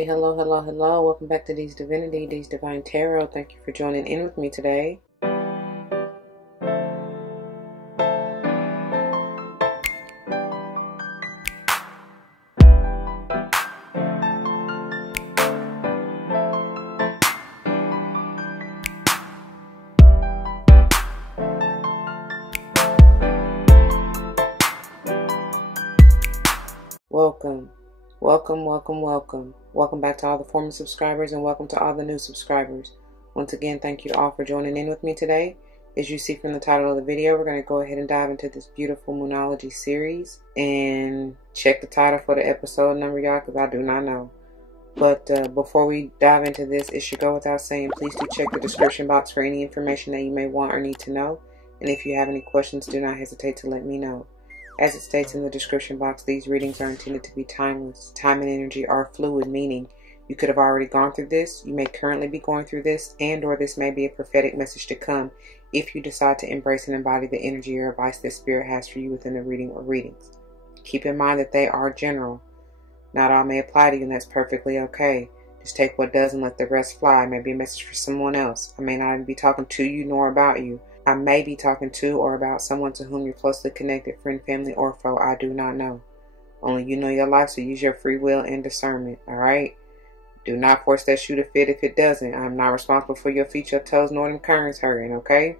Hey, hello, hello, hello. Welcome back to D's Divinity, D's Divine Tarot. Thank you for joining in with me today. Welcome. Welcome back to all the former subscribers and welcome to all the new subscribers. Once again, thank you all for joining in with me today. As you see from the title of the video, we're going to go ahead and dive into this beautiful Moonology series. And check the title for the episode number, y'all, because I do not know. But before we dive into this, it should go without saying, please do check the description box for any information that you may want or need to know. And if you have any questions, do not hesitate to let me know. As it states in the description box, these readings are intended to be timeless. Time and energy are fluid, meaning you could have already gone through this, you may currently be going through this, and or this may be a prophetic message to come if you decide to embrace and embody the energy or advice that Spirit has for you within the reading or readings. Keep in mind that they are general. Not all may apply to you, and that's perfectly okay. Just take what does and let the rest fly. It may be a message for someone else. I may not even be talking to you nor about you. I may be talking to or about someone to whom you're closely connected, friend, family, or foe. I do not know. Only you know your life, so use your free will and discernment, alright? Do not force that shoe to fit if it doesn't. I'm not responsible for your feet, your toes, nor them currents hurting, okay?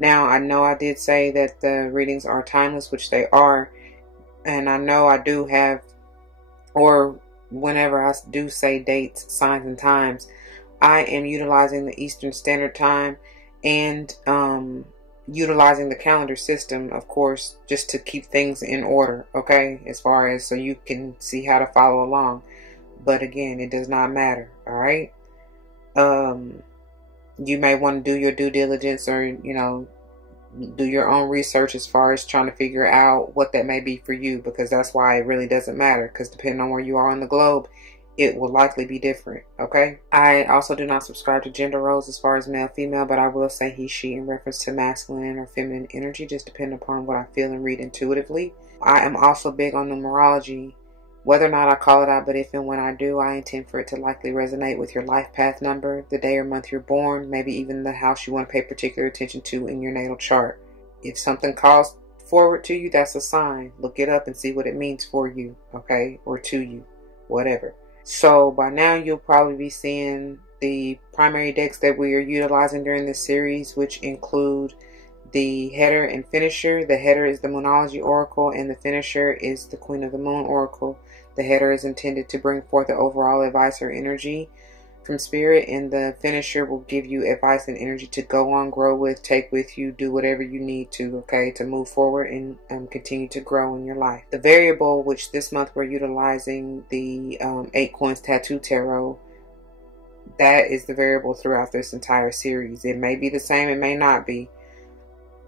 Now, I know I did say that the readings are timeless, which they are. And I know I do have, or whenever I do say dates, signs, and times, I am utilizing the Eastern Standard Time and utilizing the calendar system, of course, just to keep things in order, okay, as far as so you can see how to follow along. But again, it does not matter, all right? You may want to do your due diligence or, you know, do your own research as far as trying to figure out what that may be for you, because that's why it really doesn't matter, because depending on where you are on the globe, it will likely be different, okay? I also do not subscribe to gender roles as far as male, female, but I will say he, she in reference to masculine or feminine energy, just depending upon what I feel and read intuitively. I am also big on numerology, whether or not I call it out, but if and when I do, I intend for it to likely resonate with your life path number, the day or month you're born, maybe even the house you want to pay particular attention to in your natal chart. If something calls forward to you, that's a sign. Look it up and see what it means for you, okay? Or to you, whatever. So by now you'll probably be seeing the primary decks that we are utilizing during this series, which include the header and finisher. The header is the Moonology Oracle and the finisher is the Queen of the Moon Oracle. The header is intended to bring forth the overall advice or energy from Spirit, and the finisher will give you advice and energy to go on, grow with, take with you, do whatever you need to, okay, to move forward and continue to grow in your life. The variable, which this month we're utilizing the 8 Coins Tattoo Tarot, that is the variable throughout this entire series. It may be the same, it may not be.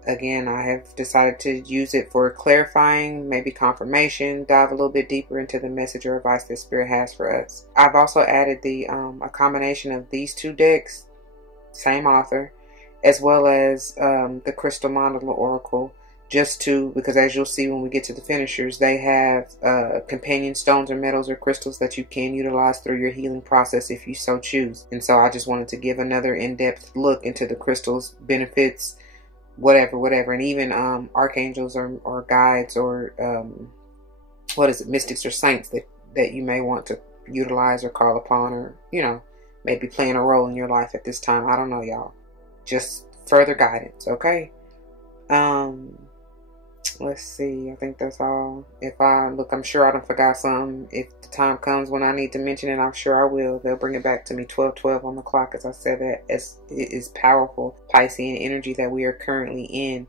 Again, I have decided to use it for clarifying, maybe confirmation, dive a little bit deeper into the message or advice that Spirit has for us. I've also added the a combination of these two decks, same author, as well as the Crystal Mandala Oracle, just to, because as you'll see when we get to the finishers, they have companion stones or metals or crystals that you can utilize through your healing process if you so choose. And so I just wanted to give another in-depth look into the crystals, benefits, whatever, and even archangels or guides or mystics or saints that you may want to utilize or call upon, or, you know, maybe playing a role in your life at this time. I don't know, y'all. Just further guidance, okay? Let's see. I think that's all. If I look, I'm sure I done forgot something. If the time comes when I need to mention it, I'm sure I will. They'll bring it back to me. 12:12 on the clock, as I said, that as it is powerful Piscean energy that we are currently in.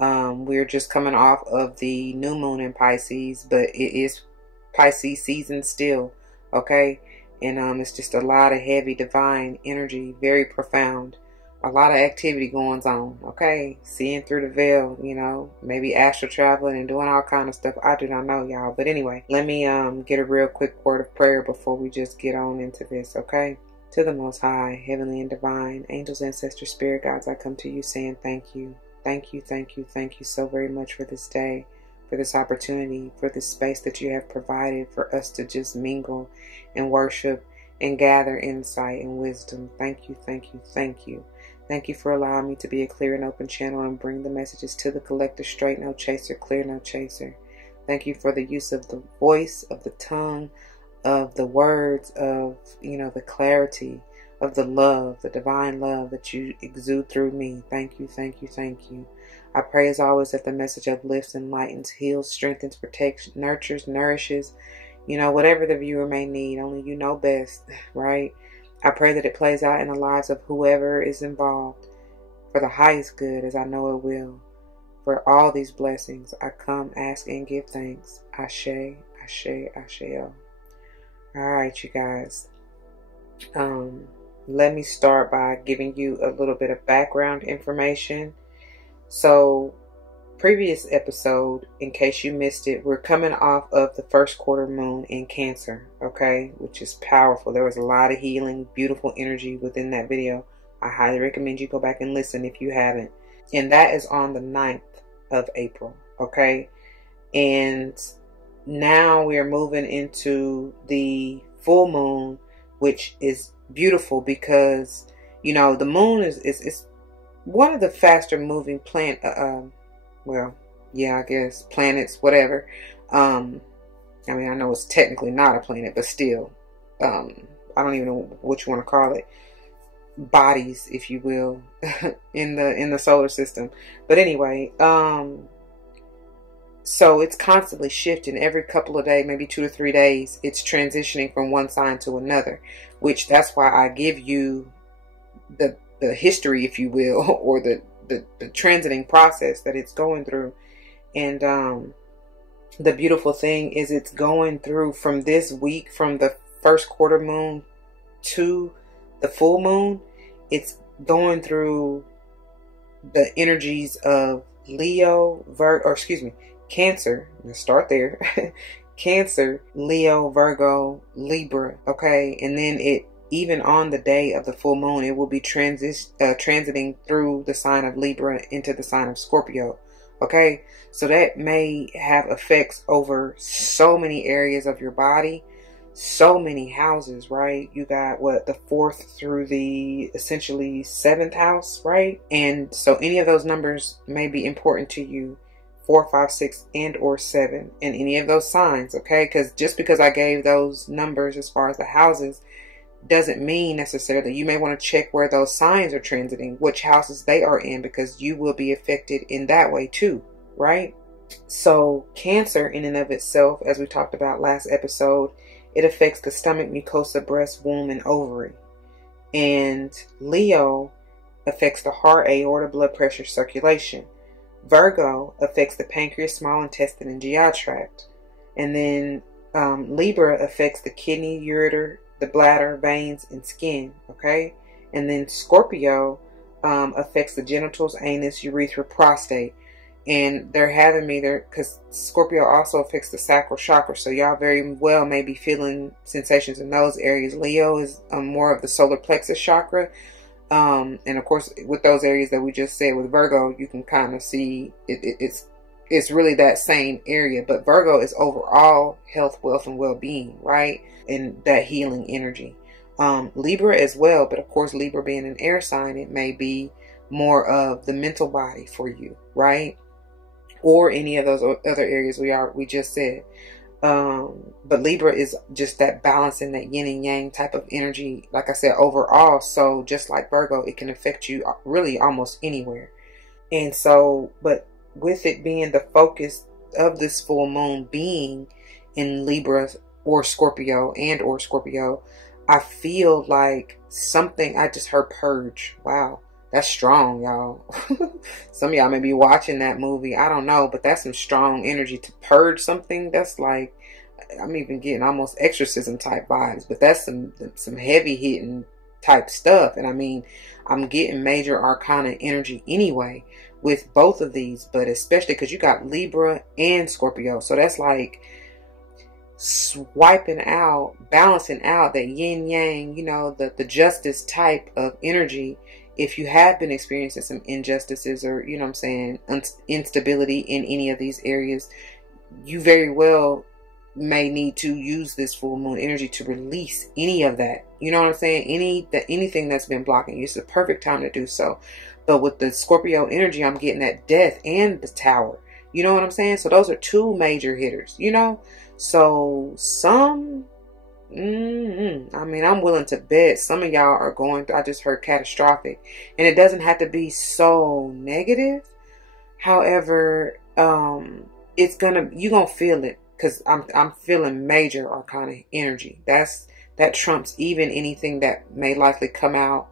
We're just coming off of the new moon in Pisces, but it is Pisces season still, okay? And it's just a lot of heavy divine energy, very profound. A lot of activity going on, okay? Seeing through the veil, you know, maybe astral traveling and doing all kind of stuff. I do not know, y'all. But anyway, let me get a real quick word of prayer before we just get on into this, okay? To the Most High, Heavenly and Divine, angels, ancestors, spirit guides, I come to you saying thank you. Thank you, thank you, thank you so very much for this day, for this opportunity, for this space that you have provided for us to just mingle and worship and gather insight and wisdom. Thank you, thank you, thank you. Thank you for allowing me to be a clear and open channel and bring the messages to the collective, straight, no chaser, clear, no chaser. Thank you for the use of the voice, of the tongue, of the words, of, the clarity, of the love, the divine love that you exude through me. Thank you, thank you, thank you. I pray as always that the message uplifts, enlightens, heals, strengthens, protects, nurtures, nourishes, whatever the viewer may need. Only you know best, right? I pray that it plays out in the lives of whoever is involved for the highest good, as I know it will. For all these blessings, I come, ask, and give thanks. Ashe, Ashe, Asheo. All right, you guys. Let me start by giving you a little bit of background information. So, previous episode, in case you missed it, we're coming off of the first quarter moon in Cancer, okay, which is powerful. There was a lot of healing, beautiful energy within that video. I highly recommend you go back and listen if you haven't. And that is on the 9th of April, okay? And now we're moving into the full moon, which is beautiful because, the moon is one of the faster moving planets, whatever. I know it's technically not a planet, but still, I don't even know what you want to call it. Bodies, if you will, in the solar system. But anyway, so it's constantly shifting every couple of days, maybe 2 to 3 days. It's transitioning from one sign to another, which that's why I give you the history, if you will, or the transiting process that it's going through. And the beautiful thing is it's going through from this week, from the first quarter moon to the full moon. It's going through the energies of Cancer. Let's start there. Cancer, Leo, Virgo, Libra. Okay. And then even on the day of the full moon, it will be transiting through the sign of Libra into the sign of Scorpio. Okay. So that may have effects over so many areas of your body, so many houses, right? You got the 4th through the essentially 7th house, right? And so any of those numbers may be important to you. 4, 5, 6, and or 7, and any of those signs, okay? Because just because I gave those numbers as far as the houses doesn't mean necessarily. You may want to check where those signs are transiting, which houses they are in, because you will be affected in that way too, right? So Cancer in and of itself, as we talked about last episode, it affects the stomach, mucosa, breast, womb, and ovary. And Leo affects the heart, aorta, blood pressure, circulation. Virgo affects the pancreas, small intestine, and GI tract. And then Libra affects the kidney, ureter, the bladder, veins, and skin. Okay. And then Scorpio affects the genitals, anus, urethra, prostate. And they're having me there because Scorpio also affects the sacral chakra. So y'all very well may be feeling sensations in those areas. Leo is more of the solar plexus chakra. And of course, with those areas that we just said with Virgo, you can kind of see it's really that same area. But Virgo is overall health, wealth, and well-being, right? And that healing energy. Libra as well, but of course, Libra being an air sign, it may be more of the mental body for you, right? Or any of those other areas we just said. But Libra is just that balance and that yin and yang type of energy, like I said, overall. So just like Virgo, it can affect you really almost anywhere. And so, but with it being the focus of this full moon being in Libra or Scorpio I feel like something, I just heard purge. Wow. That's strong, y'all. Some of y'all may be watching that movie. I don't know, but that's some strong energy to purge something. That's like, I'm even getting almost exorcism type vibes, but that's some heavy hitting type stuff. And I mean, I'm getting major arcana energy anyway with both of these, but especially because you got Libra and Scorpio. So that's like swiping out, balancing out that yin yang, the justice type of energy. If you have been experiencing some injustices or, instability in any of these areas, you very well may need to use this full moon energy to release any of that. You know what I'm saying? Anything that's been blocking you. It's the perfect time to do so. But with the Scorpio energy, I'm getting that death and the tower. You know what I'm saying? So those are two major hitters, you know? So some, I mean, I'm willing to bet some of y'all are going through, I just heard catastrophic. And it doesn't have to be so negative. However, you're going to feel it. Because I'm feeling major arcana energy. That trumps even anything that may likely come out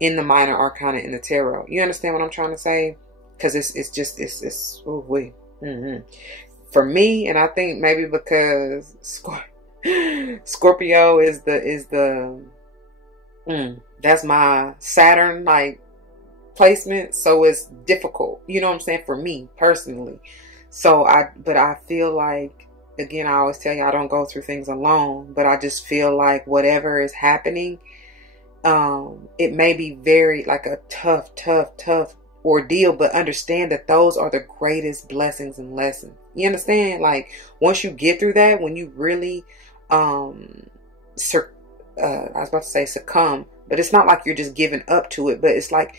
in the minor arcana in the tarot. You understand what I'm trying to say? Because it's ooh wee. For me, and I think maybe because Scorpio is the that's my Saturn like placement, so it's difficult. You know what I'm saying, for me personally. So but I feel like, again, I always tell you I don't go through things alone, but I just feel like whatever is happening, it may be very like a tough ordeal, but understand that those are the greatest blessings and lessons. You understand? Like, once you get through that, when you really, I was about to say succumb, but it's not like you're just giving up to it, but it's like,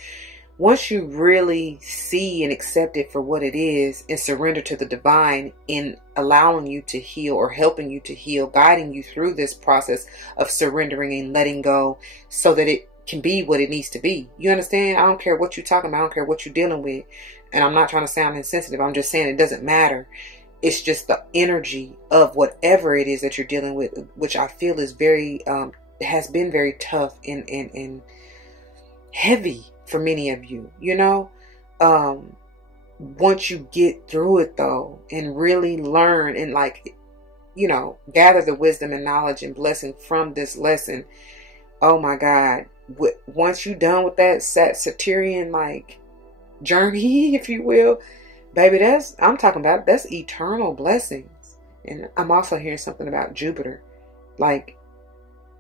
once you really see and accept it for what it is and surrender to the divine in allowing you to heal or helping you to heal, guiding you through this process of surrendering and letting go so that it can be what it needs to be. You understand? I don't care what you're talking about. I don't care what you're dealing with. And I'm not trying to sound insensitive. I'm just saying it doesn't matter. It's just the energy of whatever it is that you're dealing with, which I feel is very, has been very tough and heavy for many of you, you know. Once you get through it though, and really learn and, like, you know, gather the wisdom and knowledge and blessing from this lesson, oh my God, once you're done with that Saturnian like journey, if you will, baby, I'm talking about, that's eternal blessings. And I'm also hearing something about Jupiter, like,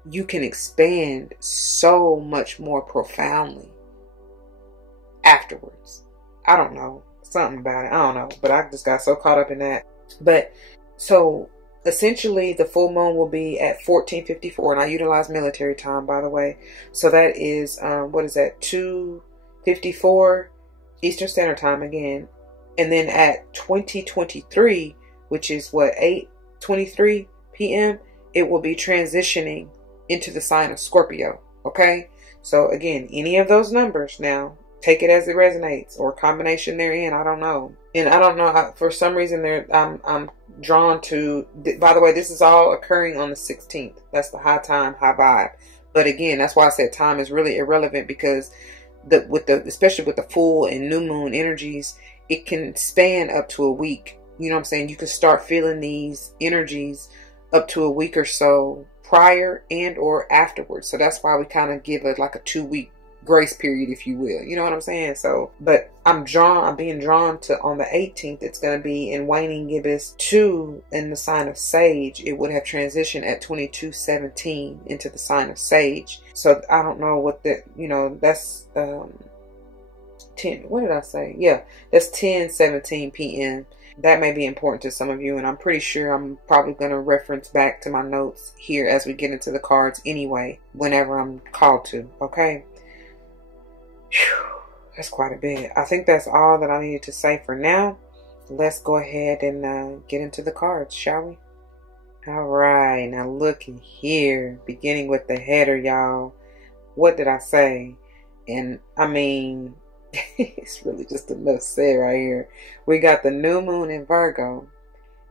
you can expand so much more profoundly afterwards. I don't know, something about it, I don't know, but I just got so caught up in that. But so essentially the full moon will be at 14:54, and I utilize military time, by the way, so that is what is that, 2:54 Eastern Standard Time again. And then at 20:23, which is what, 8:23 p.m., it will be transitioning into the sign of Scorpio. Okay, so again, any of those numbers now, take it as it resonates, or combination therein. I don't know. And I don't know, for some reason I'm drawn to, by the way, this is all occurring on the 16th. That's the high time, high vibe. But again, that's why I said time is really irrelevant, because especially with the full and new moon energies, it can span up to a week. You know what I'm saying? You can start feeling these energies up to a week or so prior and or afterwards. So that's why we kind of give it like a 2-week grace period, if you will. You know what I'm saying? So, but I'm being drawn to, on the 18th, it's going to be in waning gibbous 2 in the sign of Sage. It would have transitioned at 22:17 into the sign of Sage. So I don't know what that, you know, that's 10, what did I say? Yeah, that's 10:17 p.m. That may be important to some of you, and I'm pretty sure I'm probably going to reference back to my notes here as we get into the cards anyway, whenever I'm called to. Okay. Whew, that's quite a bit. I think that's all that I needed to say for now. Let's go ahead and get into the cards, shall we? All right, now looking here, beginning with the header, y'all. What did I say? And I mean, it's really just enough said right here. We got the new moon in Virgo,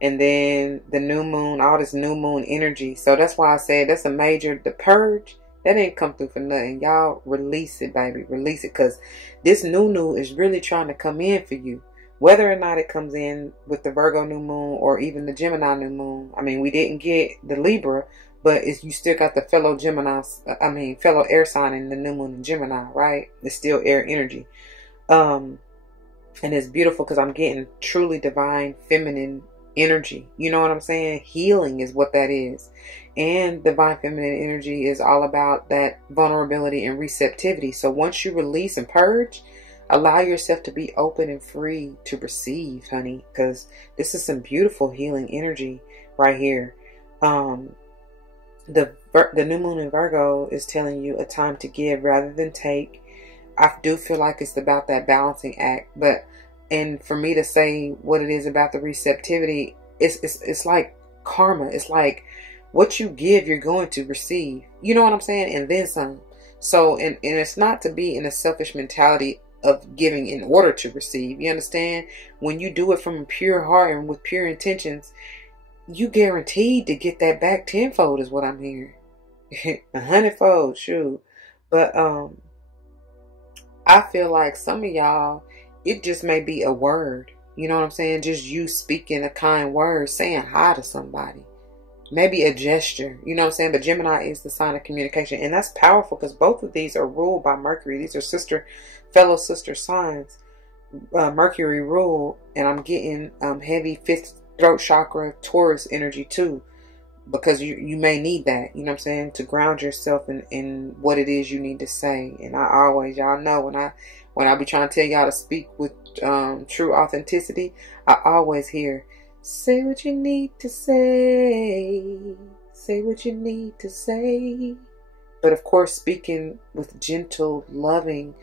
and then the new moon, all this new moon energy. So that's why I said that's a major, the purge. That ain't come through for nothing. Y'all release it, baby. Release it, because this new is really trying to come in for you. Whether or not it comes in with the Virgo new moon or even the Gemini new moon. I mean, we didn't get the Libra, but you still got the fellow fellow air sign in the new moon in Gemini, right? It's still air energy. And it's beautiful because I'm getting truly divine feminine energy. You know what I'm saying? Healing is what that is. And divine feminine energy is all about that vulnerability and receptivity. So once you release and purge, Allow yourself to be open and free to receive, honey, because this is some beautiful healing energy right here. The new moon in Virgo is telling you a time to give rather than take. I do feel like it's about that balancing act, and for me to say what it is about the receptivity, it's like karma. It's like what you give, you're going to receive. You know what I'm saying? And then some. So, and it's not to be in a selfish mentality of giving in order to receive. You understand? When you do it from a pure heart and with pure intentions, you guaranteed to get that back tenfold is what I'm hearing. 100-fold, shoot. But I feel like some of y'all, it just may be a word. You know what I'm saying? Just you speaking a kind word, saying hi to somebody. Maybe a gesture. You know what I'm saying? But Gemini is the sign of communication. And that's powerful because both of these are ruled by Mercury. These are fellow sister signs. Mercury rule. And I'm getting heavy 5th throat chakra Taurus energy too. Because you may need that, you know what I'm saying, to ground yourself in what it is you need to say. And I always, y'all know, when I be trying to tell y'all to speak with true authenticity, I always hear, say what you need to say, say what you need to say. But of course, speaking with gentle, loving,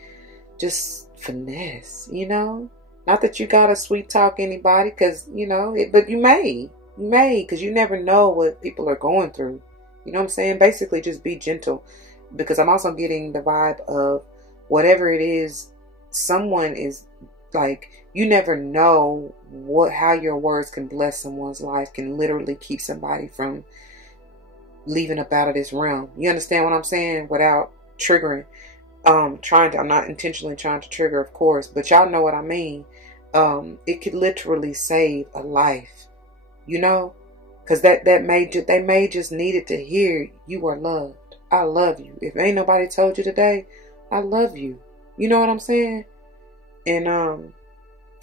just finesse, you know. Not that you gotta sweet talk anybody, because, you know, but you may. You may, because you never know what people are going through. You know what I'm saying? Basically, just be gentle. Because I'm also getting the vibe of whatever it is, someone is like, you never know how your words can bless someone's life, can literally keep somebody from leaving up out of this realm. You understand what I'm saying? Without triggering. I'm not intentionally trying to trigger, of course, but y'all know what I mean. It could literally save a life. You know, because they may just needed to hear you are loved. I love you. If ain't nobody told you today, I love you. You know what I'm saying? And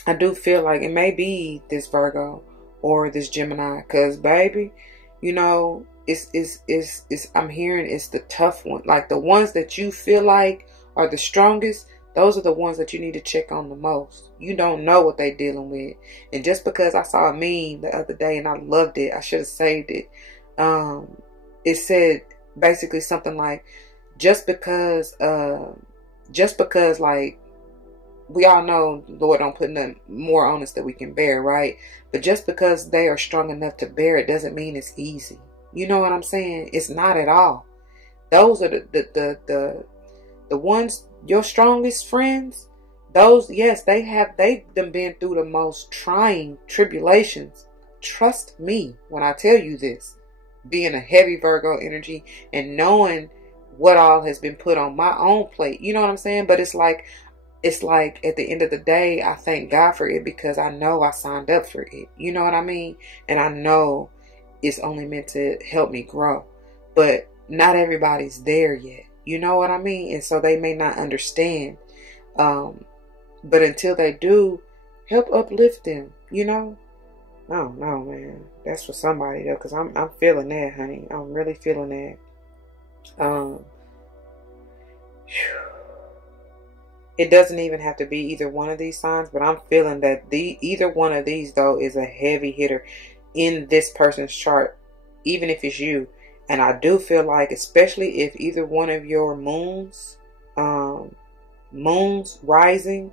I do feel like it may be this Virgo or this Gemini, because baby, you know, it's I'm hearing it's the tough one, like the ones that you feel like are the strongest. Those are the ones that you need to check on the most. You don't know what they're dealing with. And just because I saw a meme the other day and I loved it, I should have saved it. It said basically something like, just because like, we all know the Lord don't put nothing more on us that we can bear, right? But just because they are strong enough to bear it doesn't mean it's easy. You know what I'm saying? It's not at all. Those are the ones, your strongest friends, those, yes, they've been through the most trying tribulations. Trust me when I tell you this, being a heavy Virgo energy and knowing what all has been put on my own plate. You know what I'm saying? But it's like at the end of the day, I thank God for it because I know I signed up for it. You know what I mean? And I know it's only meant to help me grow. But not everybody's there yet. You know what I mean? And so they may not understand. But until they do, help uplift them, you know? I don't know, man. That's for somebody, though, because I'm feeling that, honey. I'm really feeling that. It doesn't even have to be either one of these signs, but I'm feeling that either one of these, though, is a heavy hitter in this person's chart, even if it's you. And I do feel like, especially if either one of your moons rising,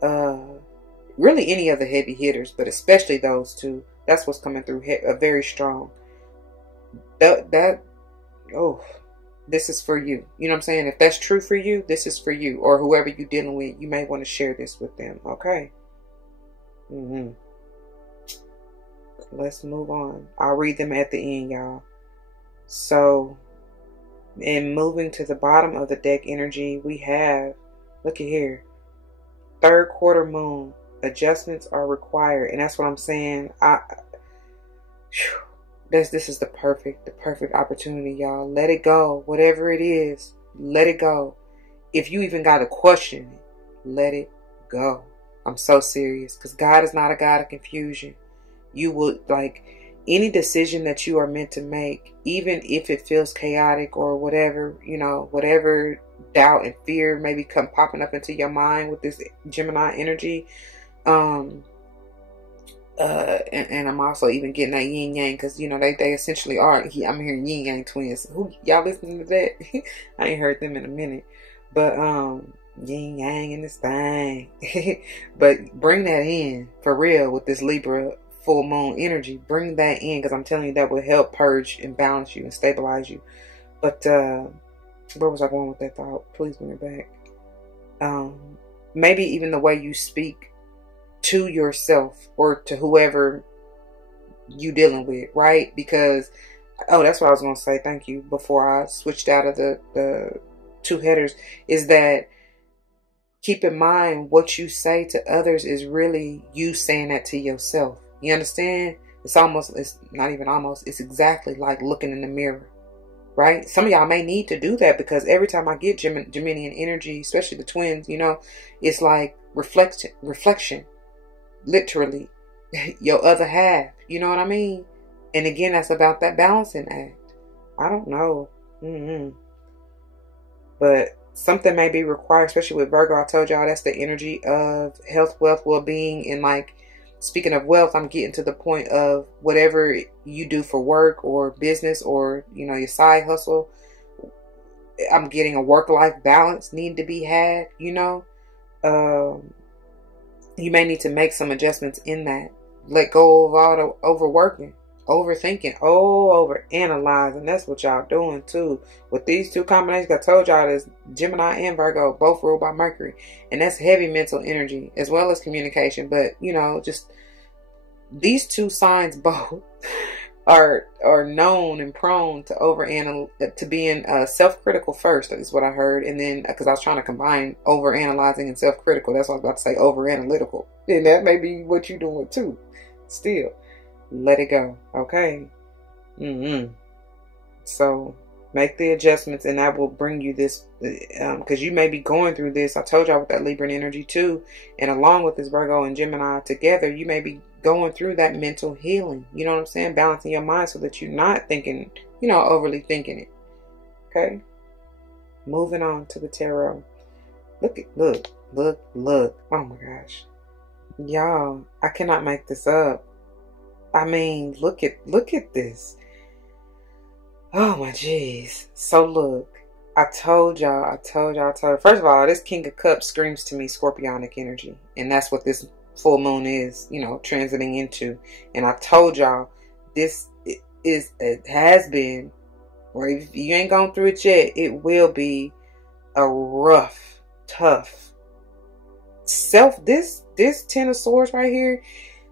really any of the heavy hitters, but especially those two, that's what's coming through very strong. This is for you. You know what I'm saying? If that's true for you, this is for you. Or whoever you're dealing with, you may want to share this with them. Okay? Let's move on. I'll read them at the end, y'all. So, in moving to the bottom of the deck energy, we have, look at here, 3rd quarter moon. Adjustments are required. And that's what I'm saying. This is the perfect opportunity, y'all. Let it go. Whatever it is, let it go. If you even got to question it, let it go. I'm so serious. Because God is not a God of confusion. You will, like, any decision that you are meant to make, even if it feels chaotic or whatever, you know, whatever doubt and fear maybe come popping up into your mind with this Gemini energy. And I'm also even getting that yin yang, because you know they essentially are. I'm hearing yin yang twins. Who y'all listening to that? I ain't heard them in a minute, but yin yang in this thing. But bring that in for real with this Libra full moon energy. Bring that in, because I'm telling you that will help purge and balance you and stabilize you. But where was I going with that thought? Please bring it back. Maybe even the way you speak to yourself or to whoever you dealing with, right? Because that's what I was going to say, thank you, before I switched out of the two headers, is that keep in mind what you say to others is really you saying that to yourself. You understand? It's not even almost, it's exactly like looking in the mirror, right? Some of y'all may need to do that, because every time I get Geminian energy, especially the twins, you know, it's like reflection. Literally, your other half, you know what I mean? And again, that's about that balancing act. I don't know. But something may be required, especially with Virgo. I told y'all that's the energy of health, wealth, well-being. And like, speaking of wealth, I'm getting to the point of whatever you do for work or business or, you know, your side hustle. I'm getting a work-life balance need to be had, you know. You may need to make some adjustments in that. Let go of all the overworking, overthinking, overanalyzing. That's what y'all doing too. With these two combinations, I told y'all there's Gemini and Virgo, both ruled by Mercury. And that's heavy mental energy as well as communication. But, you know, just these two signs both are known and prone to being self-critical first, is what I heard. And then, because I was trying to combine over-analyzing and self-critical, that's what I was about to say, over-analytical. And that may be what you're doing too. Still, let it go, okay? So, make the adjustments, and that will bring you this, because you may be going through this. I told y'all with that Libra energy too, and along with this Virgo and Gemini together, you may be going through that mental healing. You know what I'm saying? Balancing your mind so that you're not thinking, you know, overly thinking it. Okay? Moving on to the tarot. Look. Oh my gosh. Y'all, I cannot make this up. I mean, look at this. Oh my jeez. So look, I told y'all. First of all, this King of Cups screams to me Scorpionic energy. And that's what this full moon is, you know, transiting into. And I told y'all, it has been, or if you ain't gone through it yet, it will be a rough, tough this Ten of Swords right here.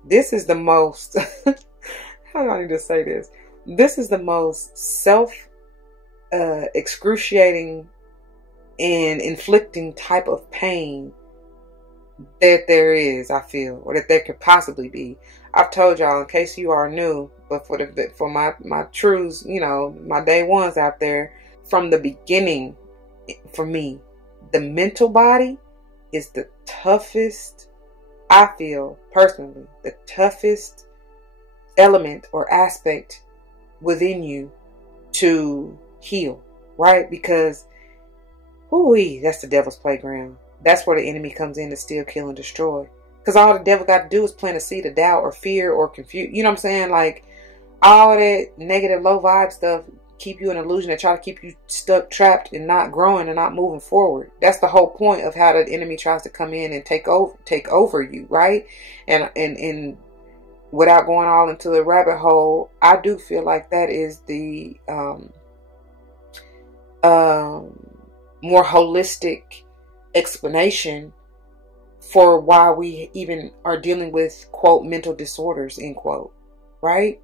This is the most, how do I need to say this? This is the most excruciating and inflicting type of pain that there is, I feel, or that there could possibly be. I've told y'all, in case you are new, but for my trues, you know, my day ones out there, from the beginning, for me, the mental body is the toughest, I feel personally, the toughest element or aspect within you to heal, right? Because that's the devil's playground. That's where the enemy comes in to steal, kill, and destroy. Because all the devil got to do is plant a seed of doubt or fear or confusion. You know what I'm saying? Like, all that negative, low vibe stuff keep you in illusion and try to keep you stuck, trapped, and not growing and not moving forward. That's the whole point of how the enemy tries to come in and take over you, right? And without going all into the rabbit hole, I do feel like that is the more holistic explanation for why we even are dealing with, quote, mental disorders, end quote, right?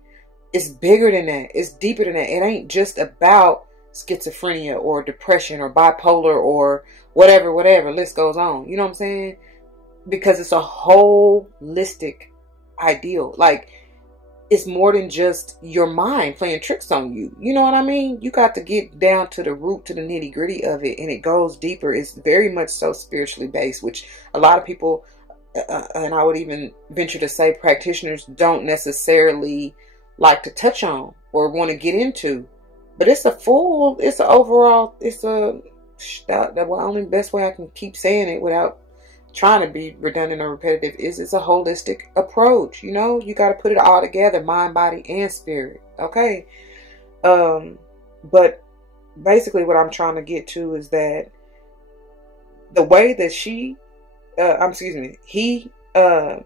It's bigger than that. It's deeper than that. It ain't just about schizophrenia or depression or bipolar or whatever, list goes on. You know what I'm saying? Because it's a holistic ideal. Like, it's more than just your mind playing tricks on you. You know what I mean? You got to get down to the root, to the nitty gritty of it. And it goes deeper. It's very much so spiritually based, which a lot of people, and I would even venture to say practitioners, don't necessarily like to touch on or want to get into. But it's a full, it's an overall, it's a, the only best way I can keep saying it without trying to be redundant or repetitive is it's a holistic approach. You know, you got to put it all together, mind, body, and spirit. Okay. But basically what I'm trying to get to is that the way that she, he, no,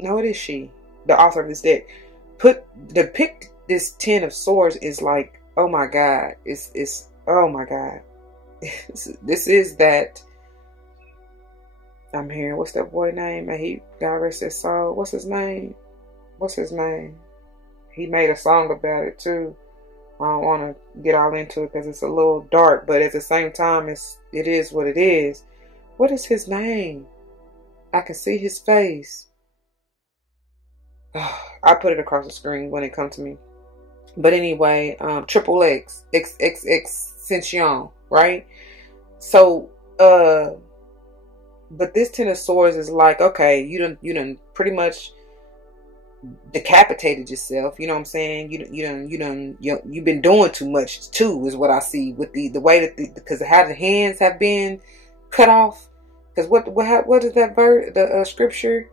it is she, the author of this deck, depict this 10 of swords is like, oh my God, it's oh my God. This is that, I'm hearing, what's that boy name? And he, God rest his soul. What's his name? He made a song about it too. I don't want to get all into it because it's a little dark, but at the same time, it is what it is. What is his name? I can see his face. I put it across the screen when it comes to me. But anyway, triple X, extension, right? So, but this 10 of swords is like, okay, you done pretty much decapitated yourself. You know what I'm saying? You've been doing too much too, is what I see with the way that because how the hands have been cut off. Because what is that the scripture?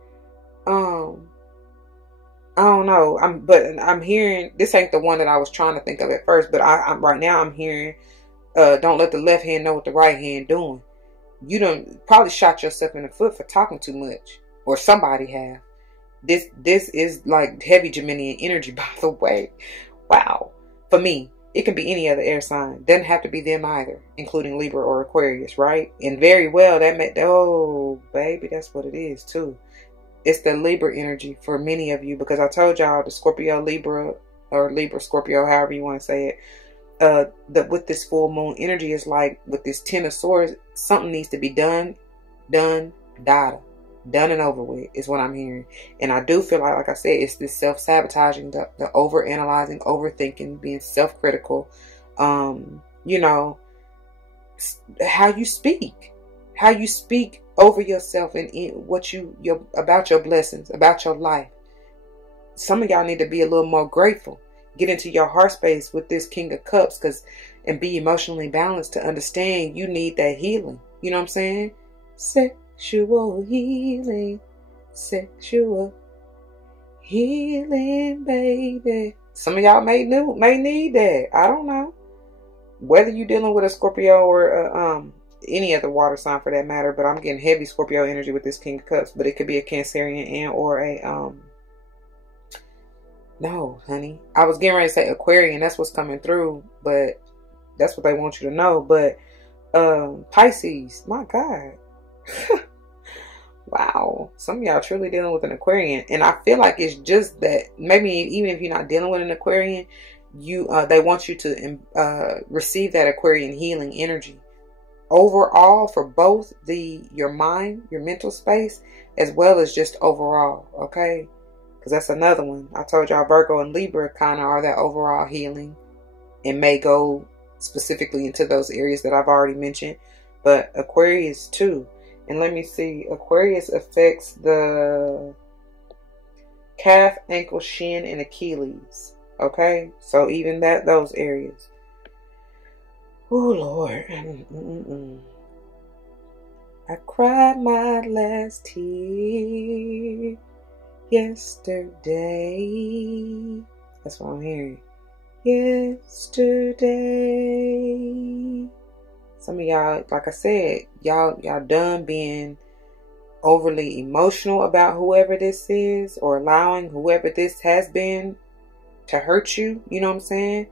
I don't know. I'm hearing, this ain't the one that I was trying to think of at first, but I'm right now I'm hearing, don't let the left hand know what the right hand doing. You done probably shot yourself in the foot for talking too much, or somebody have. This is like heavy Geminian energy, by the way. Wow. For me, it can be any other air sign. Doesn't have to be them either, including Libra or Aquarius, right? And very well, oh, baby, that's what it is too. It's the Libra energy for many of you, because I told y'all the Scorpio, Libra, or Libra, Scorpio, however you want to say it. With this full moon energy is like, with this 10 of swords, something needs to be done and over with is what I'm hearing. And I do feel like I said, it's this self-sabotaging, the over-analyzing, overthinking, being self-critical. You know, how you speak over yourself and what about your blessings, about your life. Some of y'all need to be a little more grateful. Get into your heart space with this King of Cups, and be emotionally balanced to understand you need that healing. You know what I'm saying? Sexual healing, baby. Some of y'all may need that. I don't know. Whether you're dealing with a Scorpio or any other water sign for that matter, but I'm getting heavy Scorpio energy with this King of Cups. But it could be a Cancerian and or a no, honey. I was getting ready to say Aquarian. That's what's coming through, but that's what they want you to know. But Pisces, my God. Wow. Some of y'all truly dealing with an Aquarian. And I feel like it's just that maybe even if you're not dealing with an Aquarian, they want you to receive that Aquarian healing energy. Overall, for both your mind, your mental space, as well as just overall, okay? Because that's another one. I told y'all Virgo and Libra kind of are that overall healing and may go specifically into those areas that I've already mentioned. But Aquarius too. And let me see. Aquarius affects the calf, ankle, shin, and Achilles. Okay? So even those areas. Oh, Lord. I cried my last tear yesterday. That's what I'm hearing. Yesterday. Some of y'all, like I said, y'all done being overly emotional about whoever this is, or allowing whoever this has been to hurt you. You know what I'm saying?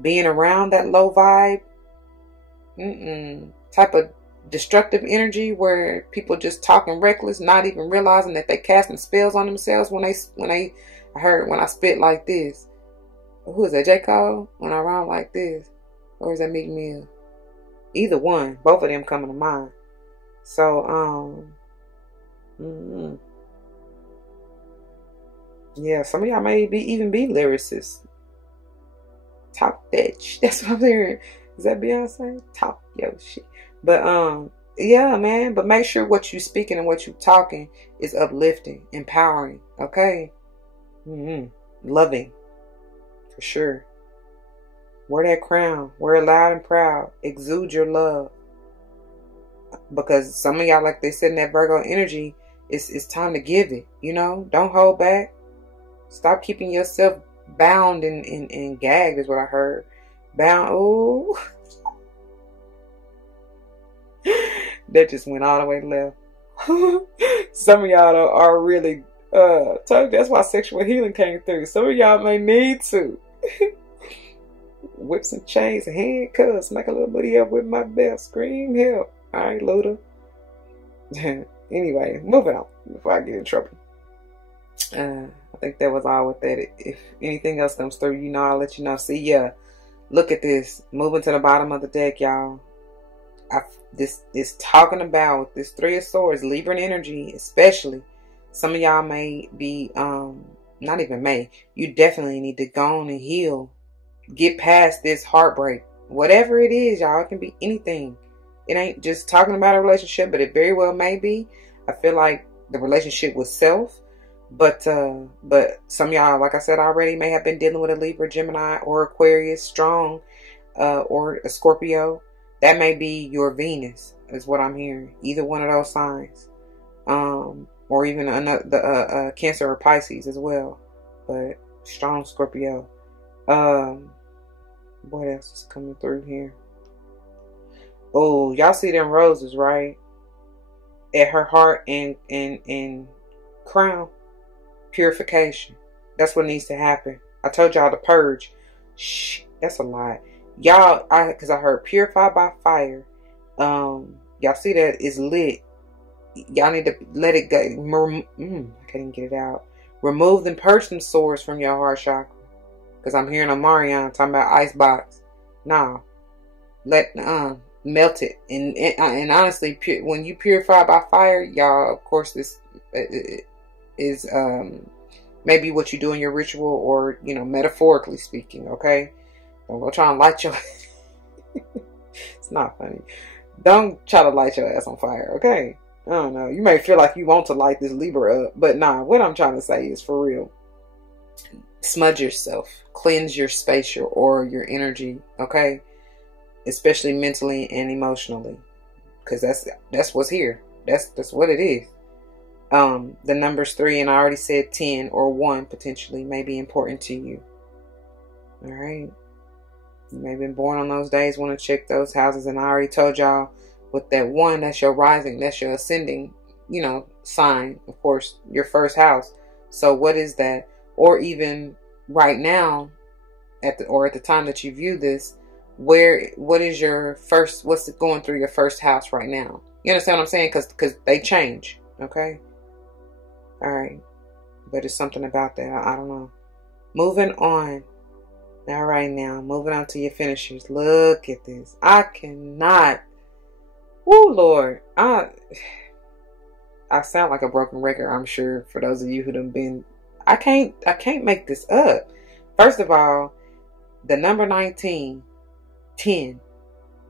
Being around that low vibe, type of destructive energy where people just talking reckless, not even realizing that they casting spells on themselves when I spit like this. Who is that? J. Cole? When I rhyme like this, or is that Meek Mill? Either one. Both of them coming to mind. So yeah, some of y'all may even be lyricists. Talk that shit. That's what I'm hearing. Is that Beyonce? Talk your shit. But yeah, man. But make sure what you speaking and what you talking is uplifting, empowering. Okay. Loving. For sure. Wear that crown. Wear it loud and proud. Exude your love. Because some of y'all, like they said in that Virgo energy, it's time to give it. You know, don't hold back. Stop keeping yourself bound and gagged is what I heard. Bound. Ooh. That just went all the way left. Some of y'all are really told you that's why sexual healing came through. Some of y'all may need to whip some chains and handcuffs, make a little booty up with my belt, scream help. Alright, Luda. Anyway, moving on before I get in trouble. I think that was all with that. If anything else comes through, you know, I'll let you know. See, yeah, look at this. Moving to the bottom of the deck, y'all. This is talking about this Three of Swords, Libra energy, especially. Some of y'all may be, not even may, you definitely need to go on and heal. Get past this heartbreak. Whatever it is, y'all, it can be anything. It ain't just talking about a relationship, but it very well may be. I feel like the relationship with self. But some of y'all, like I said already, may have been dealing with a Libra, Gemini, or Aquarius, strong, or a Scorpio. That may be your Venus, is what I'm hearing. Either one of those signs. Or even the Cancer or Pisces as well. But strong Scorpio. What else is coming through here? Oh, y'all see them roses, right? At her heart and crown. Purification. That's what needs to happen. I told y'all to purge. Shh, that's a lot. Y'all, because I heard purified by fire. Y'all see that it's lit. Y'all need to let it go. I can't get it out. Remove and purge them sores from your heart chakra. Because I'm hearing a Marion talking about icebox. Nah. Melt it. And honestly, when you purify by fire, y'all, of course, this is maybe what you do in your ritual, or, you know, metaphorically speaking, okay? Don't go try and light your it's not funny. Don't try to light your ass on fire, okay? I don't know. You may feel like you want to light this Libra up, but nah, what I'm trying to say is for real. Smudge yourself. Cleanse your space or your energy, okay? Especially mentally and emotionally. Because that's what's here. That's what it is. The numbers 3, and I already said 10 or 1 potentially may be important to you. Alright. You may have been born on those days, want to check those houses, and I already told y'all with that 1, that's your rising, that's your ascending, you know, sign, of course, your first house. So what is that? Or even right now, at the time that you view this, what is your first, what's going through your first house right now? You understand what I'm saying? Because they change, okay? All right. But it's something about that. I don't know. Moving on. All right, now. Moving on to your finishers. Look at this. I cannot. Woo, Lord. I sound like a broken record, I'm sure, for those of you who done been. I can't make this up. First of all, the number 19, 10,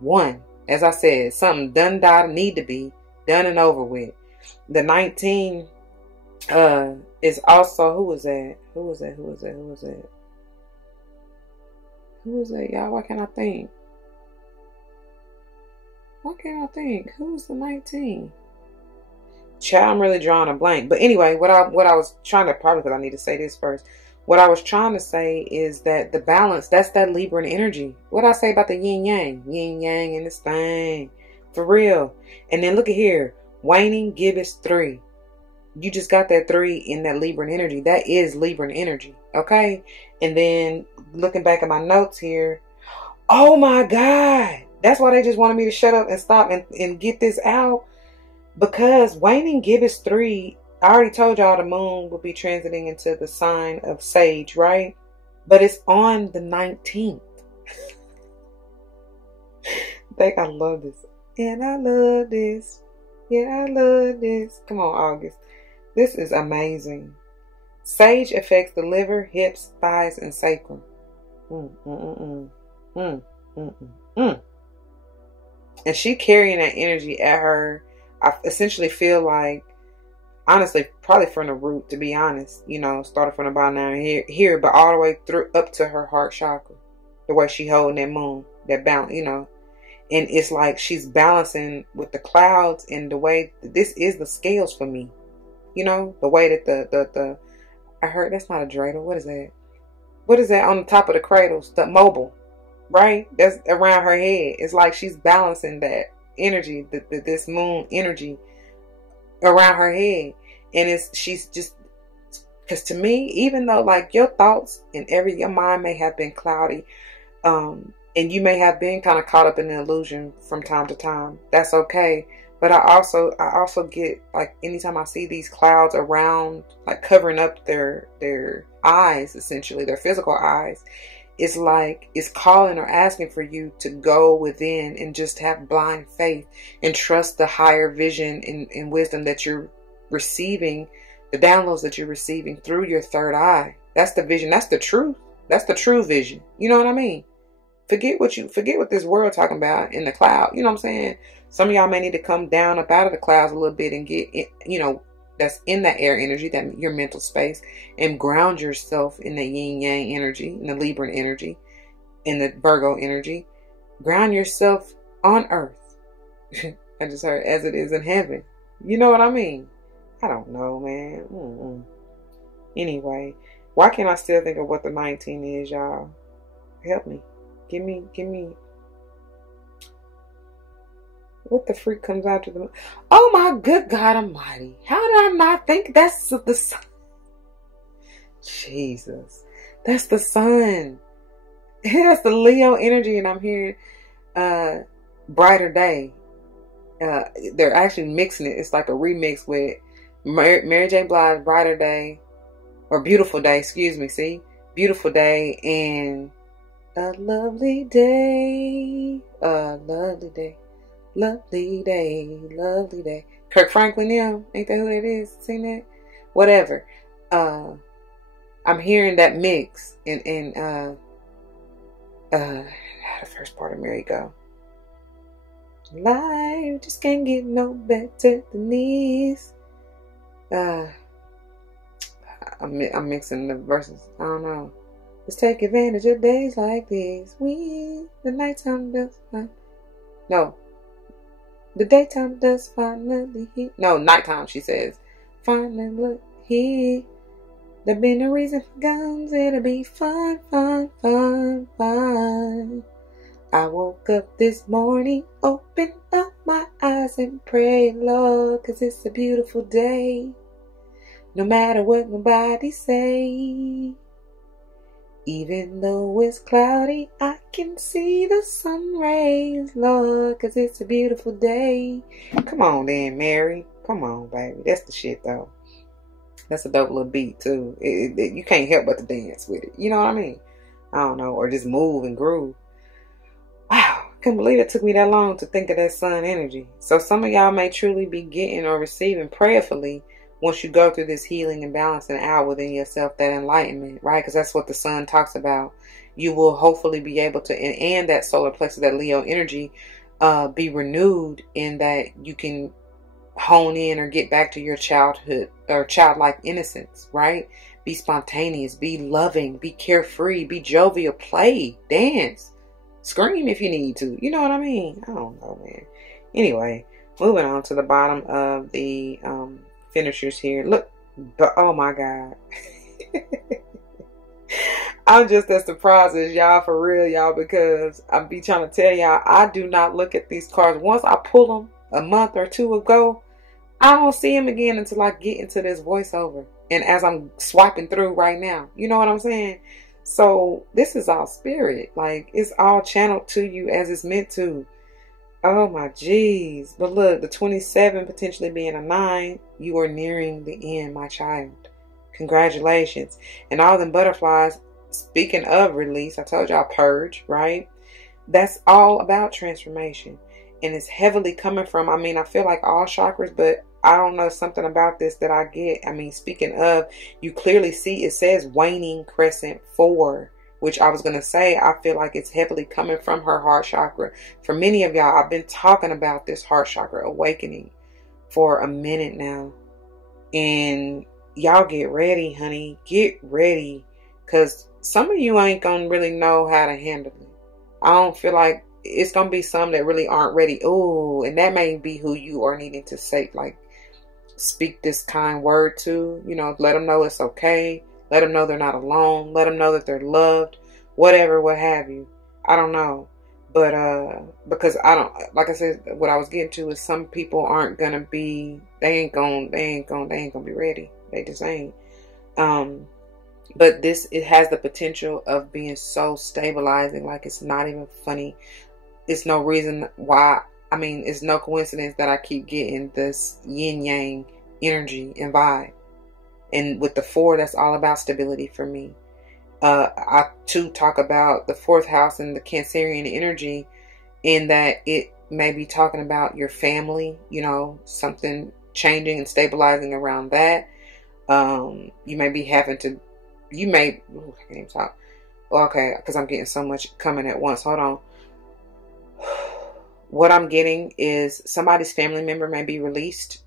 1. As I said, something done, died, need to be done and over with. The 19 is also, who was that? Who was that, y'all? Why can't I think? Who was the 19? Child, I'm really drawing a blank. But anyway, what I was trying to, probably because I need to say this first. What I was trying to say is that the balance, that's that Libran energy. What I say about the yin yang? Yin yang in this thing. For real. And then look at here. Waning gibbous 3. You just got that 3 in that Libran energy. That is Libran energy. Okay? And then looking back at my notes here. Oh my God. That's why they just wanted me to shut up and stop and get this out. Because waning gibbous 3, I already told y'all the moon will be transiting into the sign of Sage, right? But it's on the 19th. I love this. And I love this. Yeah, I love this. Come on, August. This is amazing. Sage affects the liver, hips, thighs, and sacrum. And she carrying that energy at her. I essentially feel like honestly, probably from the root, to be honest, you know, started from the bottom down here, but all the way through up to her heart chakra, the way she holding that moon, that balance, you know. And it's like she's balancing with the clouds, and the way this is the scales for me, you know, the way that the I heard that's not a dreidel. What is that? What is that on the top of the cradles? The mobile, right? That's around her head. It's like she's balancing that energy, this moon energy around her head. And she's just, because to me, even though like your thoughts and your mind may have been cloudy, and you may have been kind of caught up in an illusion from time to time, that's okay. But I also get, like, anytime I see these clouds around, like covering up their eyes, essentially their physical eyes, it's like it's calling or asking for you to go within and just have blind faith and trust the higher vision and wisdom that you're receiving, the downloads that you're receiving through your third eye. That's the vision. That's the truth. That's the true vision. You know what I mean? Forget what this world talking about in the cloud. You know what I'm saying? Some of y'all may need to come down up out of the clouds a little bit and get, you know, that's in that air energy, that your mental space, and ground yourself in the yin yang energy, in the Libra energy, in the Virgo energy. Ground yourself on earth. I just heard, as it is in heaven. You know what I mean? I don't know, man. Anyway, why can't I still think of what the 19 is, y'all? Help me. Give me. What the freak comes out to the... Oh my good God Almighty. How did I not think that's the sun? Jesus. That's the sun. That's the Leo energy, and I'm hearing Brighter Day. They're actually mixing it. It's like a remix with Mary J. Blige, Brighter Day, or Beautiful Day, excuse me, see? Beautiful Day and A Lovely Day. A Lovely Day. Lovely day, lovely day. Kirk Franklin, yeah, ain't that who that is? Seen that? Whatever. I'm hearing that mix, and how the first part of Mary go? Life just can't get no better than this. I'm mixing the verses. I don't know. Let's take advantage of days like this. The nighttime does fine. No. The daytime does finally hit. No, nighttime, she says. Finally look here. There been a reason for guns. It'll be fun, fun, fun, fun. I woke up this morning, opened up my eyes and prayed, Lord, 'cause it's a beautiful day. No matter what nobody say. Even though it's cloudy, I can see the sun rays, Lord, 'cause it's a beautiful day. Come on then, Mary. Come on, baby. That's the shit, though. That's a dope little beat, too. You can't help but to dance with it. You know what I mean? I don't know. Or just move and groove. Wow. I can't believe it took me that long to think of that sun energy. So some of y'all may truly be getting or receiving prayerfully, once you go through this healing and balancing out within yourself, that enlightenment, right? Because that's what the sun talks about. You will hopefully be able to, and that solar plexus, that Leo energy, be renewed, in that you can hone in or get back to your childhood or childlike innocence, right? Be spontaneous, be loving, be carefree, be jovial, play, dance, scream if you need to. You know what I mean? I don't know, man. Anyway, moving on to the bottom of the finishers here. Look, but oh my God. I'm just as surprised as y'all, for real, y'all, because I be trying to tell y'all, I do not look at these cards. Once I pull them a month or two ago, I don't see them again until I get into this voiceover, and as I'm swiping through right now. You know what I'm saying? So this is all spirit. Like, it's all channeled to you as it's meant to. Oh my jeez. But look, the 27 potentially being a 9, you are nearing the end, my child. Congratulations. And all them butterflies, speaking of release, I told y'all purge, right? That's all about transformation. And it's heavily coming from, I mean, I feel like all chakras, but I don't know, something about this that I get. I mean, speaking of, you clearly see it says waning crescent 4. Which I was going to say, I feel like it's heavily coming from her heart chakra. For many of y'all, I've been talking about this heart chakra awakening for a minute now. And y'all get ready, honey. Get ready. Because some of you ain't going to really know how to handle it. I don't feel like it's going to be some that really aren't ready. Oh, and that may be who you are needing to say, like, speak this kind word to. You know, let them know it's okay. Let them know they're not alone. Let them know that they're loved. Whatever, what have you. I don't know. But because I don't, like I said, what I was getting to is some people aren't gonna be, they ain't gonna be ready. They just ain't. But this, it has the potential of being so stabilizing, like it's not even funny. It's no reason why. I mean, it's no coincidence that I keep getting this yin yang energy and vibe. And with the 4, that's all about stability for me. I too talk about the 4th house and the Cancerian energy, in that it may be talking about your family, you know, something changing and stabilizing around that. You may be having to, I can't even talk. Okay, because I'm getting so much coming at once. Hold on. What I'm getting is somebody's family member may be released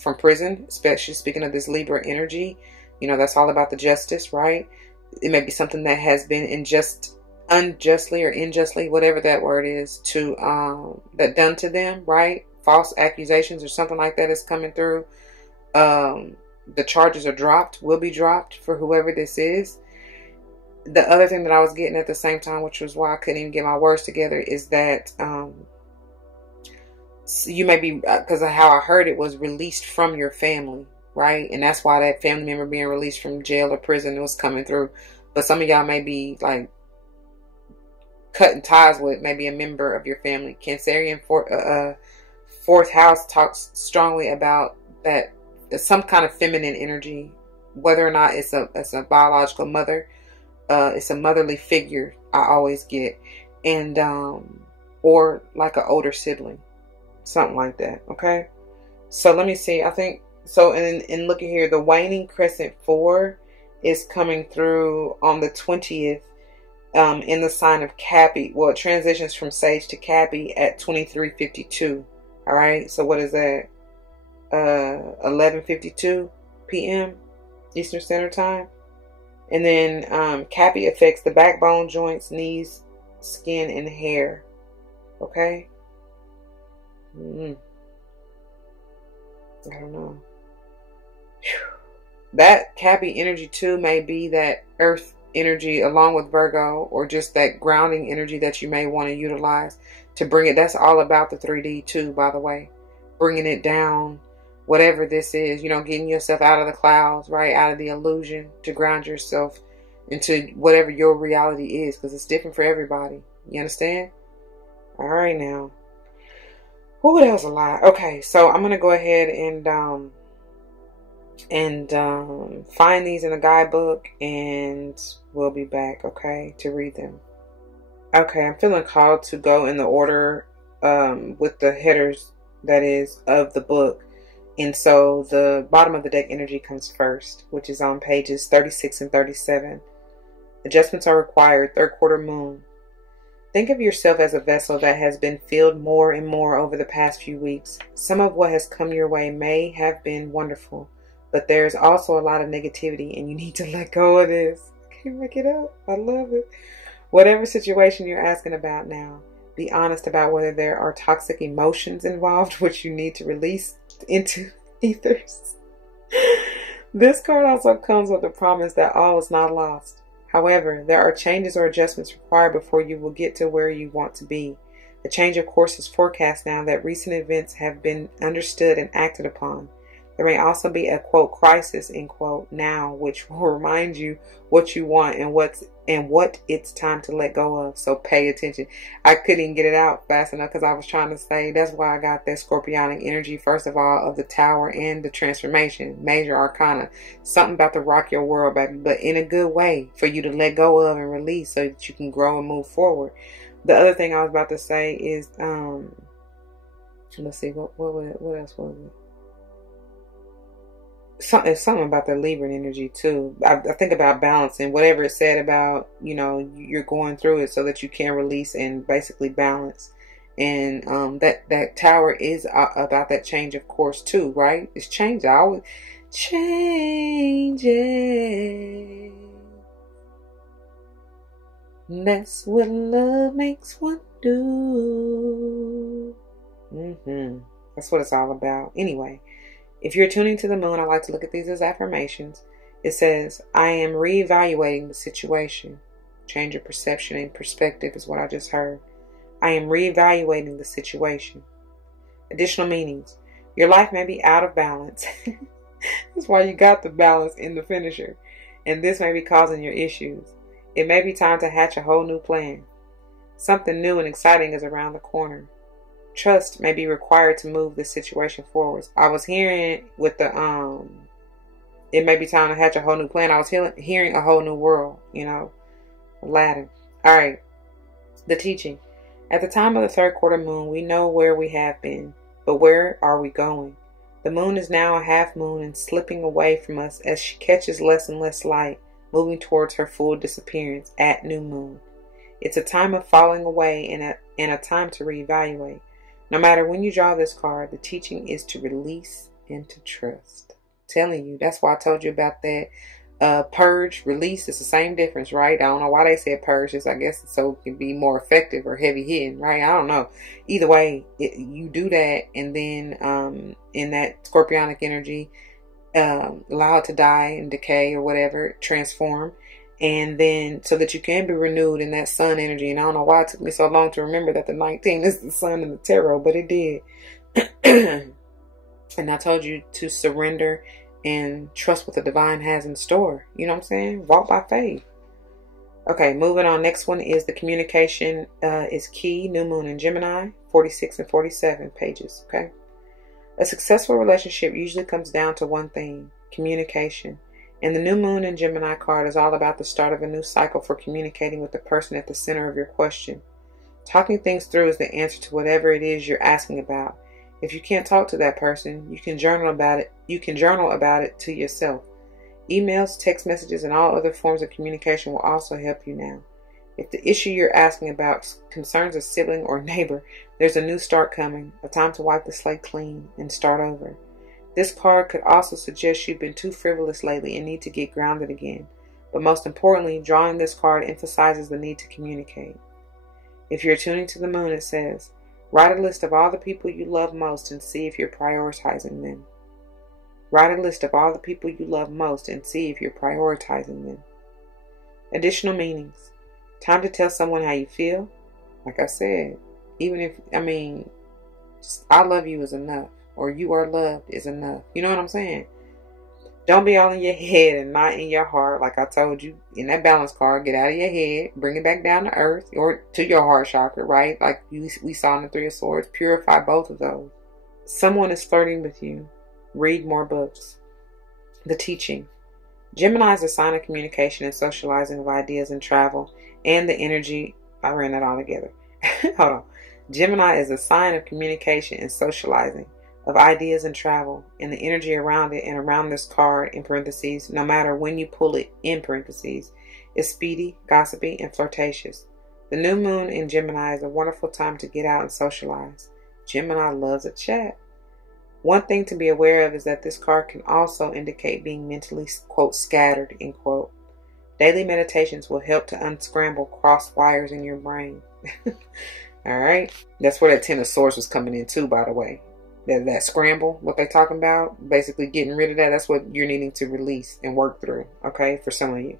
from prison, especially speaking of this Libra energy. You know, that's all about the justice, right? It may be something that has been unjustly or unjustly, whatever that word is, that done to them, right? False accusations or something like that is coming through. The charges are dropped, will be dropped for whoever this is. The other thing that I was getting at the same time, which was why I couldn't even get my words together, is that you may be, because of how I heard it, was released from your family, right? And that's why that family member being released from jail or prison was coming through. But some of y'all may be like cutting ties with maybe a member of your family. Cancerian 4th house talks strongly about that, some kind of feminine energy, whether or not it's a biological mother, it's a motherly figure I always get, and or like an older sibling, something like that. Okay, so let me see. I think so. And looking here, the waning crescent 4 is coming through on the 20th. In the sign of Cappy. Well, it transitions from Sage to Cappy at 23:52. All right. So what is that? 11:52 p.m. Eastern Standard Time. And then Cappy affects the backbone, joints, knees, skin, and hair. Okay. I don't know. Whew. That Cappy energy too may be that earth energy along with Virgo, or just that grounding energy that you may want to utilize to bring it. That's all about the 3D too, by the way. Bringing it down, whatever this is, you know, getting yourself out of the clouds, right? Out of the illusion, to ground yourself into whatever your reality is, because it's different for everybody. You understand? All right now. Oh, that was a lot. Okay, so I'm going to go ahead and find these in the guidebook, and we'll be back, okay, to read them. Okay, I'm feeling called to go in the order with the headers, that is, of the book. And so the bottom of the deck energy comes first, which is on pages 36 and 37. Adjustments are required. 3rd quarter moon. Think of yourself as a vessel that has been filled more and more over the past few weeks. Some of what has come your way may have been wonderful, but there's also a lot of negativity, and you need to let go of this. I can't make it up. I love it. Whatever situation you're asking about now, be honest about whether there are toxic emotions involved, which you need to release into ethers. This card also comes with the promise that all is not lost. However, there are changes or adjustments required before you will get to where you want to be. A change of course is forecast now that recent events have been understood and acted upon. There may also be a, quote, crisis, end quote, now, which will remind you what you want and what it's time to let go of. So pay attention. I couldn't get it out fast enough because I was trying to say, that's why I got that scorpionic energy, first of all, of the Tower and the transformation, major arcana. Something about to rock your world, baby, but in a good way for you to let go of and release so that you can grow and move forward. The other thing I was about to say is, let's see, what else was it? It's something about the Libra energy too. I think about balancing whatever it said about, you know, you're going through it so that you can release and basically balance. And that Tower is about that change of course too, right? It's change. changes. That's what love makes one do. That's what it's all about. Anyway, if you're tuning to the moon, I like to look at these as affirmations. It says, I am reevaluating the situation. Change your perception and perspective is what I just heard. I am reevaluating the situation. Additional meanings. Your life may be out of balance. That's why you got the balance in the finisher. And this may be causing your issues. It may be time to hatch a whole new plan. Something new and exciting is around the corner. Trust may be required to move this situation forward. I was hearing with the it may be time to hatch a whole new plan. I was hearing a whole new world, Aladdin. All right. The teaching. At the time of the third quarter moon, we know where we have been, but where are we going? The moon is now a half moon and slipping away from us as she catches less and less light, moving towards her full disappearance at new moon. It's a time of falling away and a time to reevaluate. No matter when you draw this card, the teaching is to release and to trust. I'm telling you, that's why I told you about that purge, release. It's the same difference, right? I don't know why they said purge. I guess so it can be more effective or heavy hitting, right? I don't know. Either way, you do that, and then in that scorpionic energy, allow it to die and decay or whatever, transform, and then so that you can be renewed in that sun energy. And I don't know why it took me so long to remember that the 19 is the sun in the tarot, but it did. And I told you to surrender and trust what the divine has in store. You know what I'm saying? Walk by faith. Okay, moving on. Next one is the communication is key. New moon in Gemini, 46 and 47 pages. Okay. A successful relationship usually comes down to one thing: communication. And the new moon in Gemini card is all about the start of a new cycle for communicating with the person at the center of your question. Talking things through is the answer to whatever it is you're asking about. If you can't talk to that person, you can journal about it. You can journal about it to yourself. Emails, text messages, and all other forms of communication will also help you now. If the issue you're asking about concerns a sibling or neighbor, there's a new start coming, a time to wipe the slate clean and start over. This card could also suggest you've been too frivolous lately and need to get grounded again. But most importantly, drawing this card emphasizes the need to communicate. If you're tuning to the moon, it says, write a list of all the people you love most and see if you're prioritizing them. Write a list of all the people you love most and see if you're prioritizing them. Additional meanings. Time to tell someone how you feel. Like I said, even if, just, I love you is enough. Or you are loved is enough. You know what I'm saying? Don't be all in your head and not in your heart. Like I told you in that balance card, get out of your head, bring it back down to earth or to your heart chakra, right? Like we saw in the Three of Swords. Purify both of those. Someone is flirting with you. Read more books. The teaching. Gemini is a sign of communication and socializing of ideas and travel and the energy. I ran that all together. Hold on. Gemini is a sign of communication and socializing of ideas and travel and the energy around it, and around this card in parentheses, no matter when you pull it in parentheses, is speedy, gossipy, and flirtatious. The new moon in Gemini is a wonderful time to get out and socialize. Gemini loves a chat. One thing to be aware of is that this card can also indicate being mentally, quote, scattered, end quote. Daily meditations will help to unscramble cross wires in your brain. All right. That's where that Ten of Swords was coming in too, by the way. That scramble, what they're talking about, basically getting rid of that. That's what you're needing to release and work through, okay, for some of you.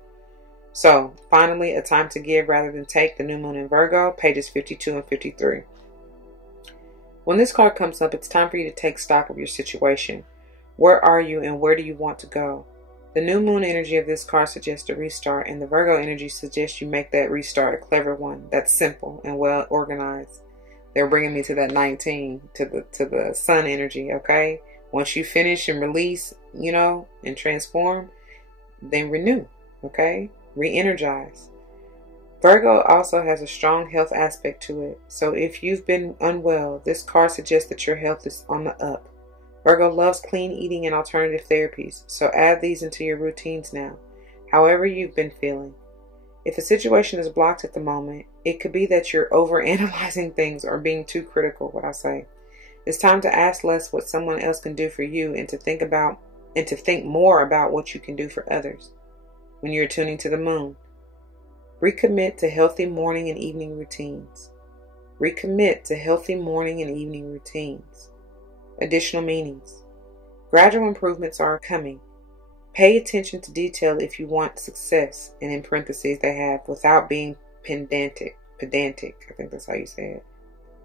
So, finally, a time to give rather than take, the new moon in Virgo, pages 52 and 53. When this card comes up, it's time for you to take stock of your situation. Where are you and where do you want to go? The new moon energy of this card suggests a restart, and the Virgo energy suggests you make that restart a clever one that's simple and well organized. They're bringing me to that 19, to the sun energy, okay? Once you finish and release, and transform, then renew, okay? Re-energize. Virgo also has a strong health aspect to it. So if you've been unwell, this card suggests that your health is on the up. Virgo loves clean eating and alternative therapies, so add these into your routines now, however you've been feeling. If a situation is blocked at the moment, it could be that you're overanalyzing things or being too critical, what I say. It's time to ask less what someone else can do for you and to think about and to think more about what you can do for others. When you're tuning to the moon, recommit to healthy morning and evening routines. Recommit to healthy morning and evening routines. Additional meanings. Gradual improvements are coming. Pay attention to detail if you want success, and in parentheses they have, without being pedantic. Pedantic, I think that's how you say it.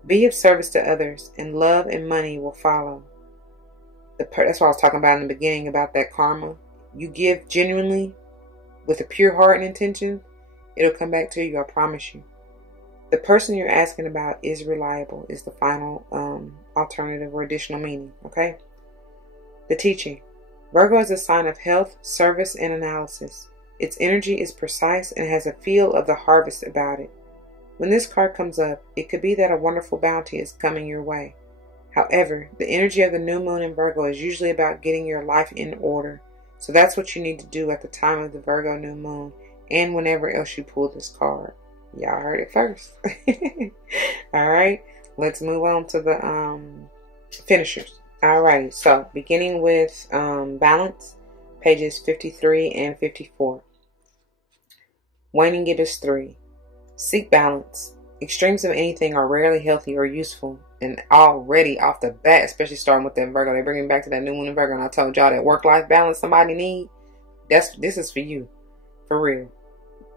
Be of service to others, and love and money will follow. That's what I was talking about in the beginning about that karma. You give genuinely, with a pure heart and intention, it'll come back to you, I promise you. The person you're asking about is reliable, is the final alternative or additional meaning, okay? The teaching. Virgo is a sign of health, service, and analysis. Its energy is precise and has a feel of the harvest about it. When this card comes up, it could be that a wonderful bounty is coming your way. However, the energy of the new moon in Virgo is usually about getting your life in order. So that's what you need to do at the time of the Virgo new moon and whenever else you pull this card. Y'all heard it first. All right, let's move on to the finishers. All right, so beginning with balance, pages 53 and 54. Waning Gibbous 3. Seek balance. Extremes of anything are rarely healthy or useful. And already off the bat, especially starting with that Virgo, they bring me back to that new moon in Virgo. And I told y'all that work-life balance somebody need. This is for you. For real.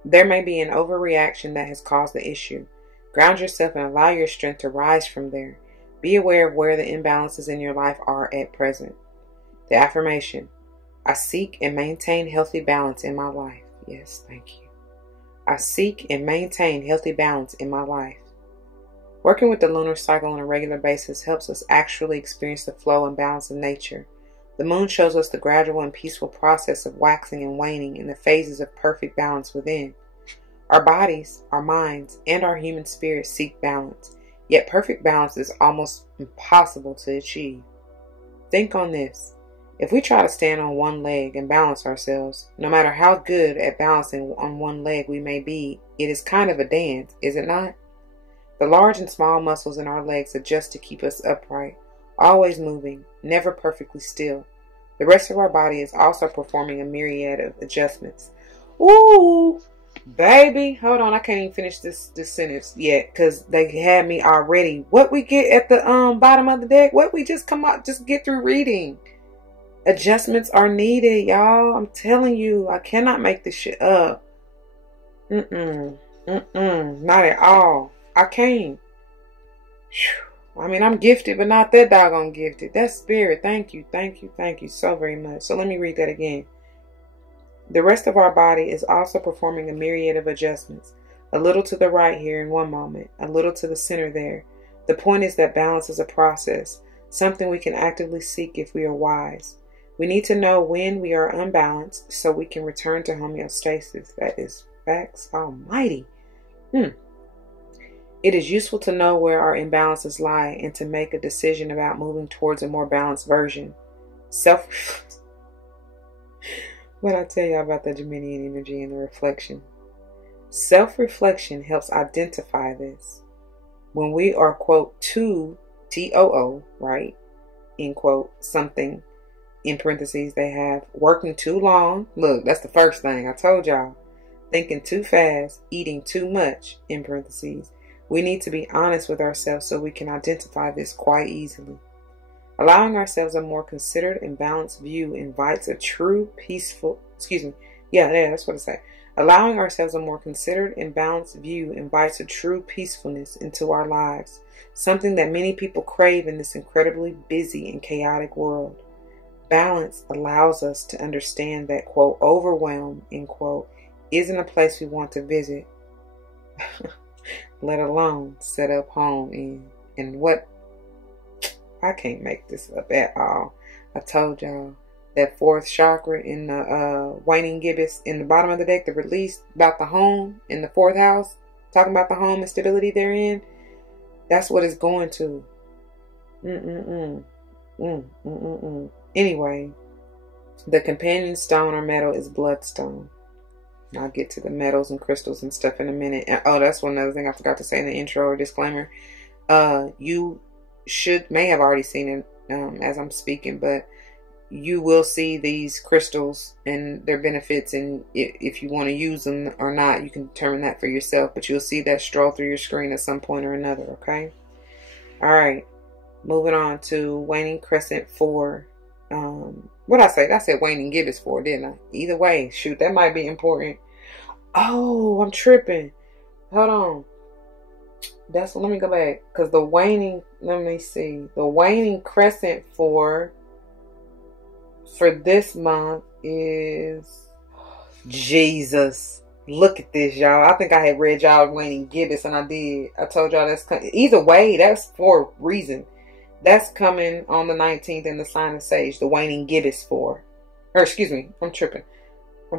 There may be an overreaction that has caused the issue. Ground yourself and allow your strength to rise from there. Be aware of where the imbalances in your life are at present. The affirmation. I seek and maintain healthy balance in my life. Yes, thank you. I seek and maintain healthy balance in my life. Working with the lunar cycle on a regular basis helps us actually experience the flow and balance of nature. The moon shows us the gradual and peaceful process of waxing and waning in the phases of perfect balance within. Our bodies, our minds, and our human spirit seek balance, yet perfect balance is almost impossible to achieve. Think on this. If we try to stand on one leg and balance ourselves, no matter how good at balancing on one leg we may be, it is kind of a dance, is it not? The large and small muscles in our legs adjust to keep us upright, always moving, never perfectly still. The rest of our body is also performing a myriad of adjustments. Ooh, baby, hold on, I can't even finish this sentence yet because they had me already. What we get at the bottom of the deck? What we just get through reading? Adjustments are needed, y'all. I'm telling you, I cannot make this shit up. Not at all. I can't. I mean, I'm gifted, but not that doggone gifted. That's spirit. Thank you so very much. So let me read that again. The rest of our body is also performing a myriad of adjustments. A little to the right here in one moment, a little to the center there. The point is that balance is a process, something we can actively seek if we are wise. We need to know when we are unbalanced so we can return to homeostasis. That is facts almighty. It is useful to know where our imbalances lie and to make a decision about moving towards a more balanced version. What I tell you about the Geminian energy and the reflection. Self-reflection helps identify this. When we are, quote, T-O-O, right, end quote, something, in parentheses they have, working too long. Look, that's the first thing I told y'all. Thinking too fast, eating too much, in parentheses. We need to be honest with ourselves so we can identify this quite easily. Allowing ourselves a more considered and balanced view invites a true peaceful, that's what I say. Allowing ourselves a more considered and balanced view invites a true peacefulness into our lives, something that many people crave in this incredibly busy and chaotic world. Balance allows us to understand that, quote, overwhelm, end quote, isn't a place we want to visit. Let alone set up home in. And what? I can't make this up at all. I told y'all that fourth chakra in the waning gibbous in the bottom of the deck, the release about the home in the fourth house, talking about the home and stability therein. That's what it's going to. Anyway, the companion stone or metal is bloodstone. I'll get to the metals and crystals and stuff in a minute. And, that's one other thing I forgot to say in the intro or disclaimer. You may have already seen it as I'm speaking, but you will see these crystals and their benefits, and if you want to use them or not, you can determine that for yourself, but you'll see that stroll through your screen at some point or another. Okay. All right, moving on to waning crescent 4. What I say? I said waning gibbous 4, didn't I? Either way, shoot, that might be important. Oh, I'm tripping. Hold on. Let me go back, because the waning, let me see, the waning crescent for this month is, Jesus, look at this, y'all. I think I had read y'all waning gibbous, and I did. I told y'all that's either way, that's for a reason. That's coming on the 19th in the sign of Sage, the waning gibbous 4. Or excuse me, I'm tripping. Why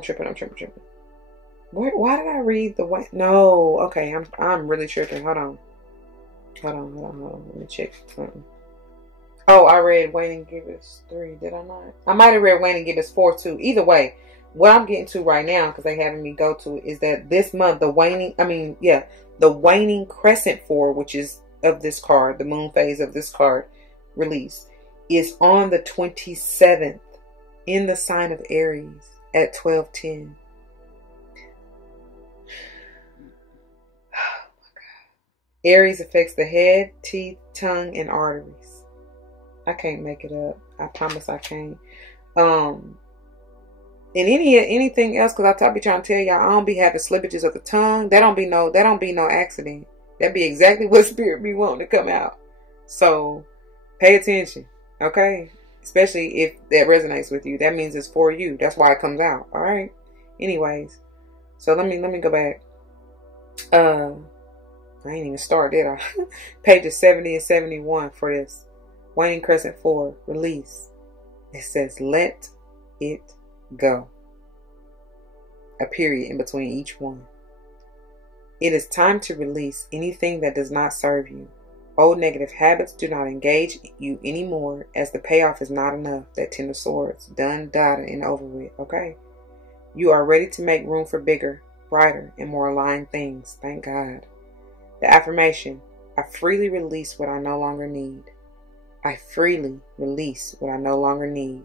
did I read the way? No, okay, I'm really tripping. Hold on. Let me check something. Oh, I read waning gibbous 3, did I not? I might have read waning gibbous 4 too. Either way, what I'm getting to right now, because they having me go to it, is that this month the waning crescent 4, which is of this card, the moon phase of this card release, is on the 27th in the sign of Aries at 12:10. Aries affects the head, teeth, tongue, and arteries. I can't make it up. I promise I can't. And anything else, because I be trying to tell y'all, I don't be having slippages of the tongue. That don't be no accident. That be exactly what spirit be wanting to come out. So pay attention, okay? Especially if that resonates with you. That means it's for you. That's why it comes out. All right. Anyways, so let me go back. I ain't even start, did I? Pages 70 and 71 for this. Waning Crescent 4, release. It says, let it go. A period in between each one. It is time to release anything that does not serve you. Old negative habits do not engage you anymore, as the payoff is not enough. That 10 of Swords. Done, dotted, and over with. Okay? You are ready to make room for bigger, brighter, and more aligned things. Thank God. The affirmation, I freely release what I no longer need. I freely release what I no longer need.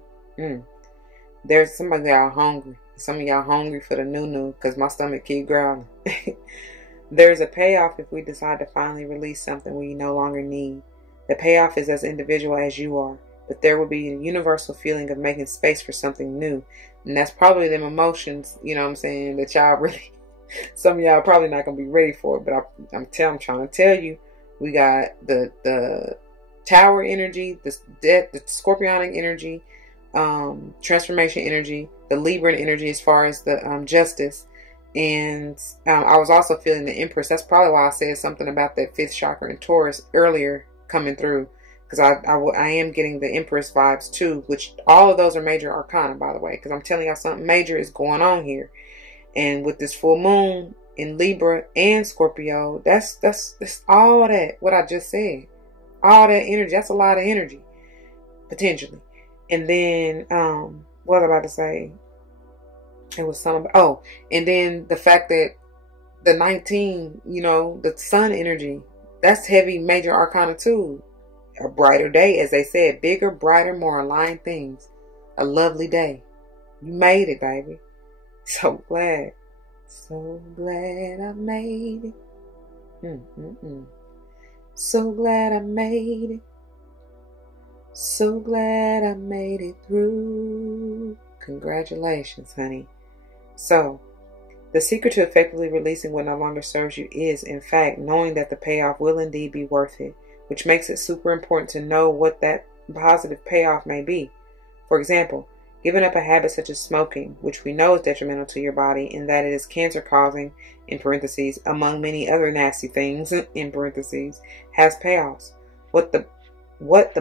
There's some of y'all hungry. Some of y'all hungry for the new because my stomach keep growling. There's a payoff if we decide to finally release something we no longer need. The payoff is as individual as you are, but there will be a universal feeling of making space for something new. And that's probably them emotions, you know what I'm saying, that y'all really... Some of y'all probably not going to be ready for it, but I'm trying to tell you, we got the Tower energy, the Scorpionic energy, transformation energy, the Libra energy as far as the Justice, and I was also feeling the Empress. That's probably why I said something about that 5th chakra in Taurus earlier coming through, because I am getting the Empress vibes too, which all of those are major arcana, by the way, because I'm telling y'all something major is going on here. And with this full moon in Libra and Scorpio, that's all that, what I just said. All that energy, that's a lot of energy, potentially. And then, what was I about to say? It was some, and then the fact that the 19, the sun energy, that's heavy major arcana too. A brighter day, as they said, bigger, brighter, more aligned things. A lovely day. You made it, baby. So glad. So glad I made it. So glad I made it. So glad I made it through. Congratulations, honey. So, the secret to effectively releasing what no longer serves you is, in fact, knowing that the payoff will indeed be worth it, which makes it super important to know what that positive payoff may be. For example, giving up a habit such as smoking, which we know is detrimental to your body in that it is cancer-causing, in parentheses, among many other nasty things, in parentheses, has payoffs. What the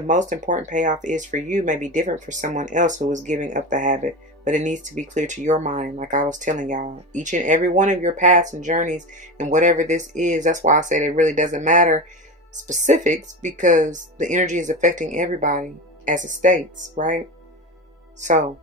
most important payoff is for you may be different for someone else who is giving up the habit, but it needs to be clear to your mind, like I was telling y'all. Each and every one of your paths and journeys, and whatever this is, that's why I said it really doesn't matter specifics, because the energy is affecting everybody, as it states, right? So,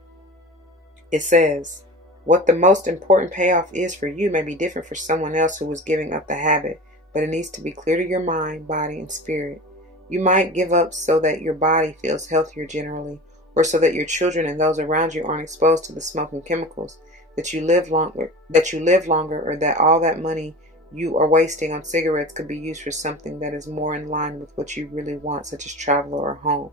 it says, what the most important payoff is for you may be different for someone else who is giving up the habit, but it needs to be clear to your mind, body, and spirit. You might give up so that your body feels healthier generally, or so that your children and those around you aren't exposed to the smoke and chemicals, that you live longer, or that all that money you are wasting on cigarettes could be used for something that is more in line with what you really want, such as travel or a home.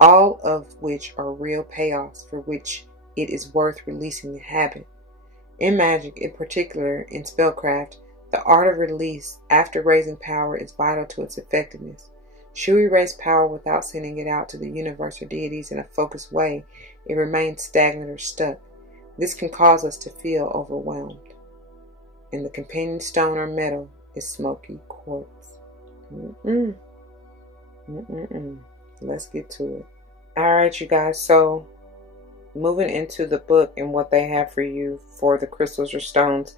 All of which are real payoffs for which it is worth releasing the habit. In magic, in particular in spellcraft, the art of release after raising power is vital to its effectiveness. Should we raise power without sending it out to the universe or deities in a focused way, it remains stagnant or stuck. This can cause us to feel overwhelmed. And the companion stone or metal is smoky quartz. Let's get to it. Alright, you guys, so moving into the book and what they have for you for the crystals or stones,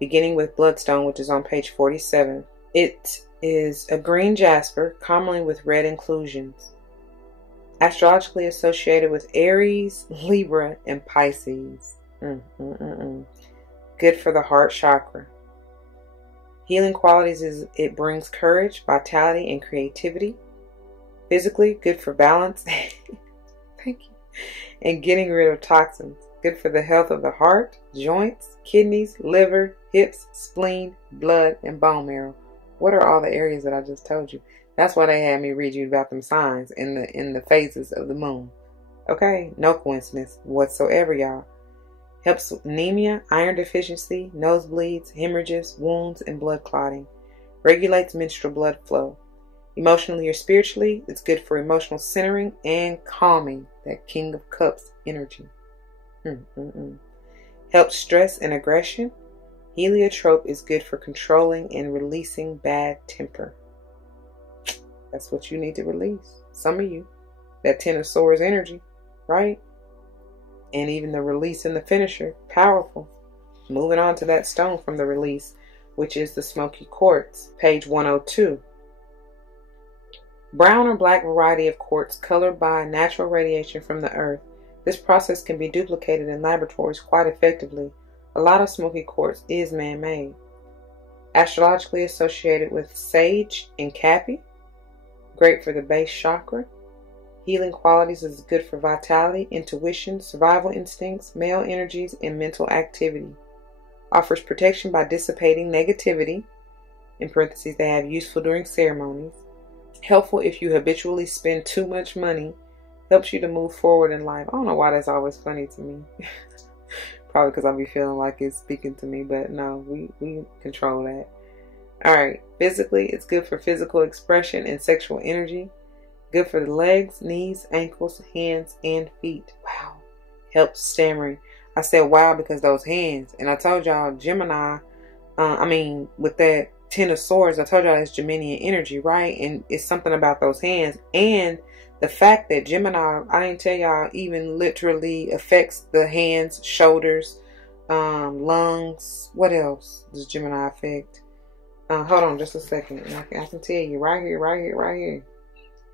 beginning with bloodstone, which is on page 47. It is a green jasper, commonly with red inclusions. Astrologically associated with Aries, Libra, and Pisces. Good for the heart chakra. Healing qualities is it brings courage, vitality, and creativity. Physically, good for balance. Thank you. And getting rid of toxins. Good for the health of the heart, joints, kidneys, liver, hips, spleen, blood, and bone marrow. What are all the areas that I just told you? That's why they had me read you about them signs in the phases of the moon. Okay, no coincidence whatsoever, y'all. Helps with anemia, iron deficiency, nosebleeds, hemorrhages, wounds, and blood clotting. Regulates menstrual blood flow. Emotionally or spiritually, it's good for emotional centering and calming. That King of Cups energy. Helps stress and aggression. Heliotrope is good for controlling and releasing bad temper. That's what you need to release. Some of you. That Ten of Swords energy, right? And even the release in the finisher. Powerful. Moving on to that stone from the release, which is the smoky quartz. Page 102. Brown or black variety of quartz colored by natural radiation from the earth. This process can be duplicated in laboratories quite effectively. A lot of smoky quartz is man-made. Astrologically associated with sage and cappy. Great for the base chakra. Healing qualities is good for vitality, intuition, survival instincts, male energies, and mental activity. Offers protection by dissipating negativity. In parentheses, they have useful during ceremonies. Helpful if you habitually spend too much money. Helps you to move forward in life. I don't know why that's always funny to me. Probably because I'll be feeling like it's speaking to me, but no, we control that. Alright, physically, it's good for physical expression and sexual energy. Good for the legs, knees, ankles, hands, and feet. Wow. Helps stammering. I said wow because those hands. And I told y'all Gemini, with that Ten of Swords, I told y'all that's Geminian energy, right? And it's something about those hands. And the fact that Gemini, I didn't tell y'all, even literally affects the hands, shoulders, lungs. What else does Gemini affect? Hold on just a second. I can tell you right here.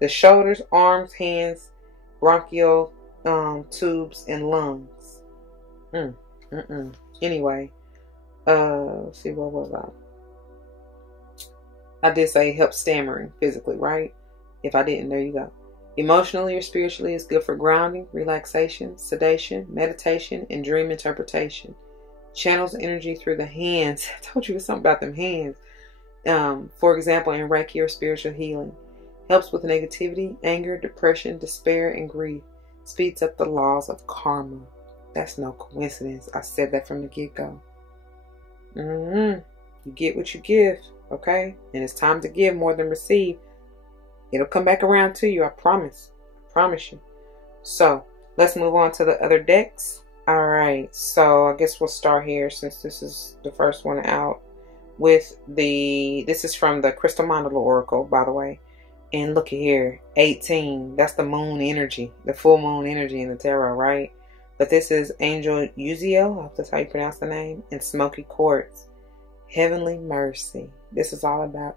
The shoulders, arms, hands, bronchial tubes, and lungs. Anyway, let's see, what was I did say help stammering physically, right? If I didn't, there you go. Emotionally or spiritually, it's good for grounding, relaxation, sedation, meditation, and dream interpretation. Channels energy through the hands. I told you something about them hands. For example, in Reiki or spiritual healing. Helps with negativity, anger, depression, despair, and grief. Speeds up the laws of karma. That's no coincidence. I said that from the get-go. You get what you give, okay? And it's time to give more than receive. It'll come back around to you, I promise. I promise you. So, let's move on to the other decks. Alright, so I guess we'll start here since this is the first one out. This is from the Crystal Mandala Oracle, by the way. And look at here, 18. That's the moon energy, the full moon energy in the tarot, right? But this is Angel Uziel, I hope that's how you pronounce the name, and Smoky Quartz. Heavenly Mercy. This is all about,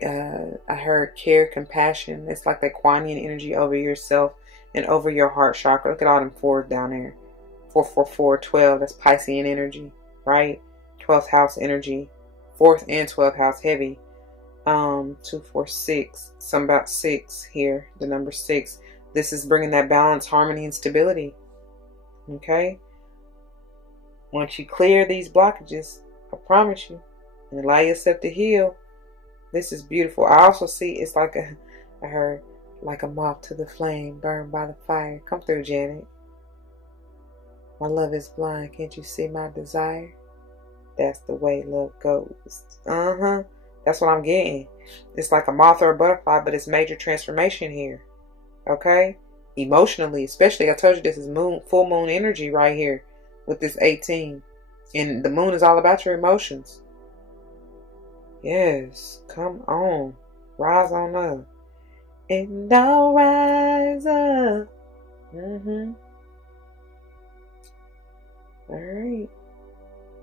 I heard care, compassion. It's like that Kuan Yin energy over yourself and over your heart chakra. Look at all them fours down there. 444, 12, that's Piscean energy, right? 12th house energy. 4th and 12th house heavy. 2, 4, 6. Some about 6 here. The number 6. this is bringing that balance, harmony, and stability. Okay? Once you clear these blockages, I promise you, and allow yourself to heal, this is beautiful. I also see it's like I heard, like a moth to the flame, burned by the fire. Come through, Janet. My love is blind. Can't you see my desire? That's the way love goes. That's what I'm getting. It's like a moth or a butterfly, but it's major transformation here. Okay? Emotionally, especially, I told you this is full moon energy right here with this 18. And the moon is all about your emotions. Yes, come on. Rise on up. And I'll rise up. Alright.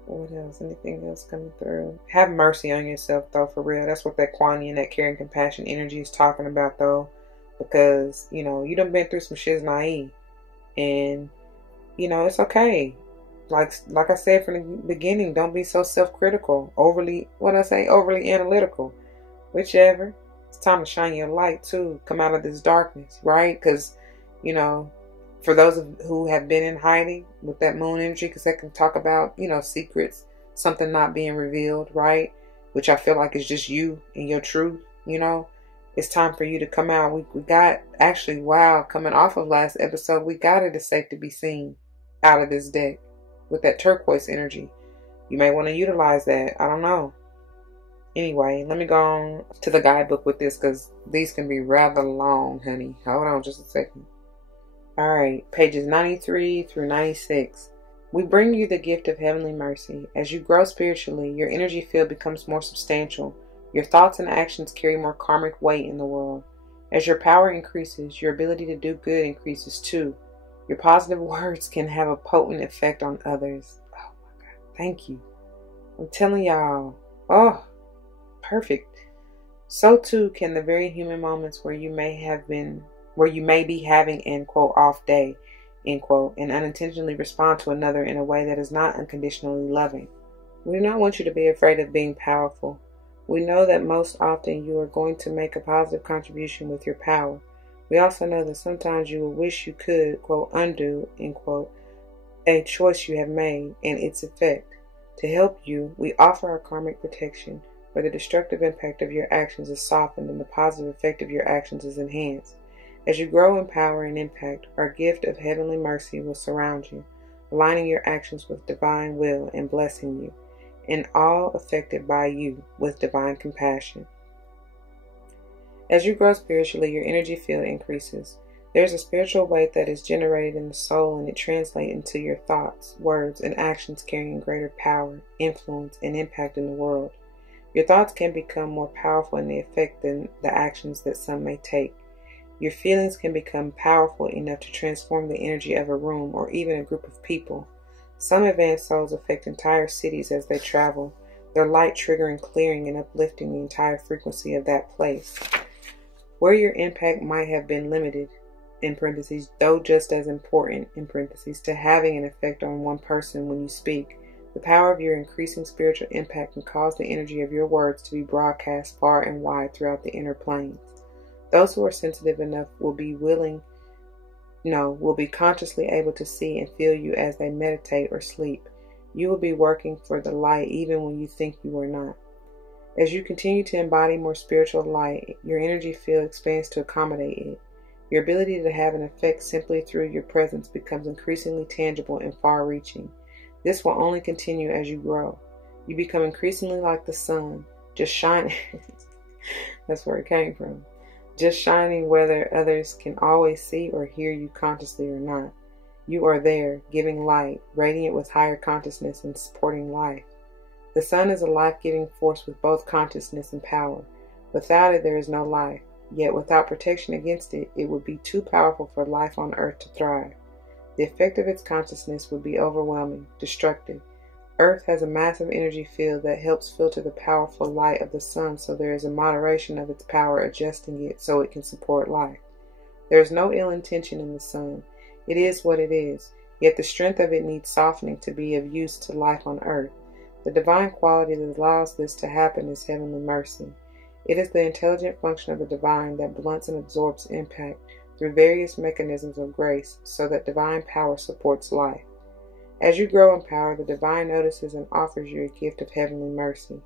What else? Anything else coming through? Have mercy on yourself, though, for real. That's what that quality and that caring, compassion energy is talking about, though. Because, you know, you done been through some shiz naive. And, you know, it's okay. Like I said from the beginning, don't be so self-critical. Overly analytical. Whichever. It's time to shine your light, too. Come out of this darkness, right? Because, you know, for those who have been in hiding with that moon energy, because that can talk about, you know, secrets, something not being revealed, right? Which I feel like is just you and your truth, you know. It's time for you to come out. We got, actually, wow, coming off of last episode, we got it is safe to be seen out of this deck with that turquoise energy. You may want to utilize that. I don't know. Anyway, let me go on to the guidebook with this, because these can be rather long, honey. Hold on just a second. Alright, pages 93 through 96. We bring you the gift of heavenly mercy. As you grow spiritually, your energy field becomes more substantial. Your thoughts and actions carry more karmic weight in the world. As your power increases, your ability to do good increases too. Your positive words can have a potent effect on others. Oh my God, thank you. I'm telling y'all, oh, perfect. So too can the very human moments where you may be having an quote off day, end quote, and unintentionally respond to another in a way that is not unconditionally loving. We do not want you to be afraid of being powerful. We know that most often you are going to make a positive contribution with your power. We also know that sometimes you will wish you could, quote, undo, end quote, a choice you have made and its effect. To help you, we offer our karmic protection, where the destructive impact of your actions is softened and the positive effect of your actions is enhanced. As you grow in power and impact, our gift of heavenly mercy will surround you, aligning your actions with divine will and blessing you, and all affected by you with divine compassion. As you grow spiritually, your energy field increases. There is a spiritual weight that is generated in the soul, and it translates into your thoughts, words, and actions carrying greater power, influence, and impact in the world. Your thoughts can become more powerful in the effect than the actions that some may take. Your feelings can become powerful enough to transform the energy of a room or even a group of people. Some advanced souls affect entire cities as they travel, their light triggering, clearing, and uplifting the entire frequency of that place. Where your impact might have been limited, in parentheses, though just as important, in parentheses, to having an effect on one person when you speak, the power of your increasing spiritual impact can cause the energy of your words to be broadcast far and wide throughout the inner planes. Those who are sensitive enough will be consciously able to see and feel you as they meditate or sleep. You will be working for the light even when you think you are not. As you continue to embody more spiritual light, your energy field expands to accommodate it. Your ability to have an effect simply through your presence becomes increasingly tangible and far-reaching. This will only continue as you grow. You become increasingly like the sun, just shining. That's where it came from. Just shining whether others can always see or hear you consciously or not. You are there, giving light, radiant with higher consciousness and supporting life. The sun is a life-giving force with both consciousness and power. Without it, there is no life. Yet without protection against it, it would be too powerful for life on earth to thrive. The effect of its consciousness would be overwhelming, destructive. Earth has a massive energy field that helps filter the powerful light of the sun, so there is a moderation of its power, adjusting it so it can support life. There is no ill intention in the sun. It is what it is, yet the strength of it needs softening to be of use to life on earth. The divine quality that allows this to happen is heavenly mercy. It is the intelligent function of the divine that blunts and absorbs impact, through various mechanisms of grace so that divine power supports life. As you grow in power, the divine notices and offers you a gift of heavenly mercy.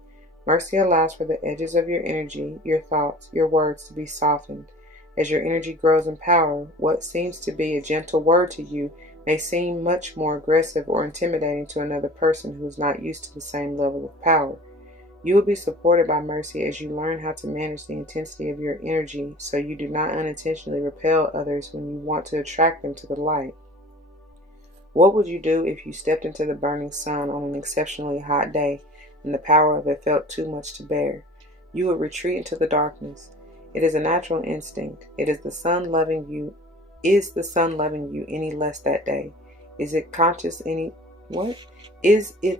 Mercy allows for the edges of your energy, your thoughts, your words to be softened. As your energy grows in power, what seems to be a gentle word to you may seem much more aggressive or intimidating to another person who is not used to the same level of power. You will be supported by mercy as you learn how to manage the intensity of your energy so you do not unintentionally repel others when you want to attract them to the light. What would you do if you stepped into the burning sun on an exceptionally hot day and the power of it felt too much to bear? You would retreat into the darkness. It is a natural instinct. Is the sun loving you any less that day? Is its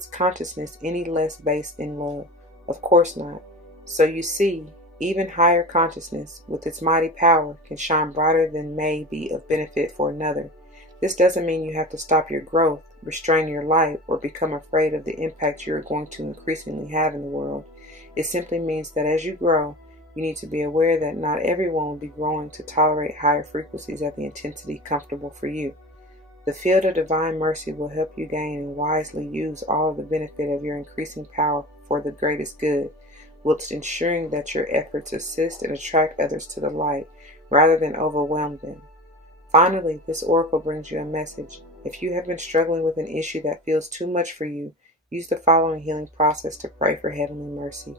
consciousness any less based in love? Of course not. So you see, even higher consciousness, with its mighty power, can shine brighter than may be of benefit for another. This doesn't mean you have to stop your growth, restrain your light, or become afraid of the impact you are going to increasingly have in the world. It simply means that as you grow, you need to be aware that not everyone will be growing to tolerate higher frequencies at the intensity comfortable for you. The field of divine mercy will help you gain and wisely use all of the benefit of your increasing power for the greatest good, whilst ensuring that your efforts assist and attract others to the light, rather than overwhelm them. Finally, this oracle brings you a message. If you have been struggling with an issue that feels too much for you, use the following healing process to pray for heavenly mercy.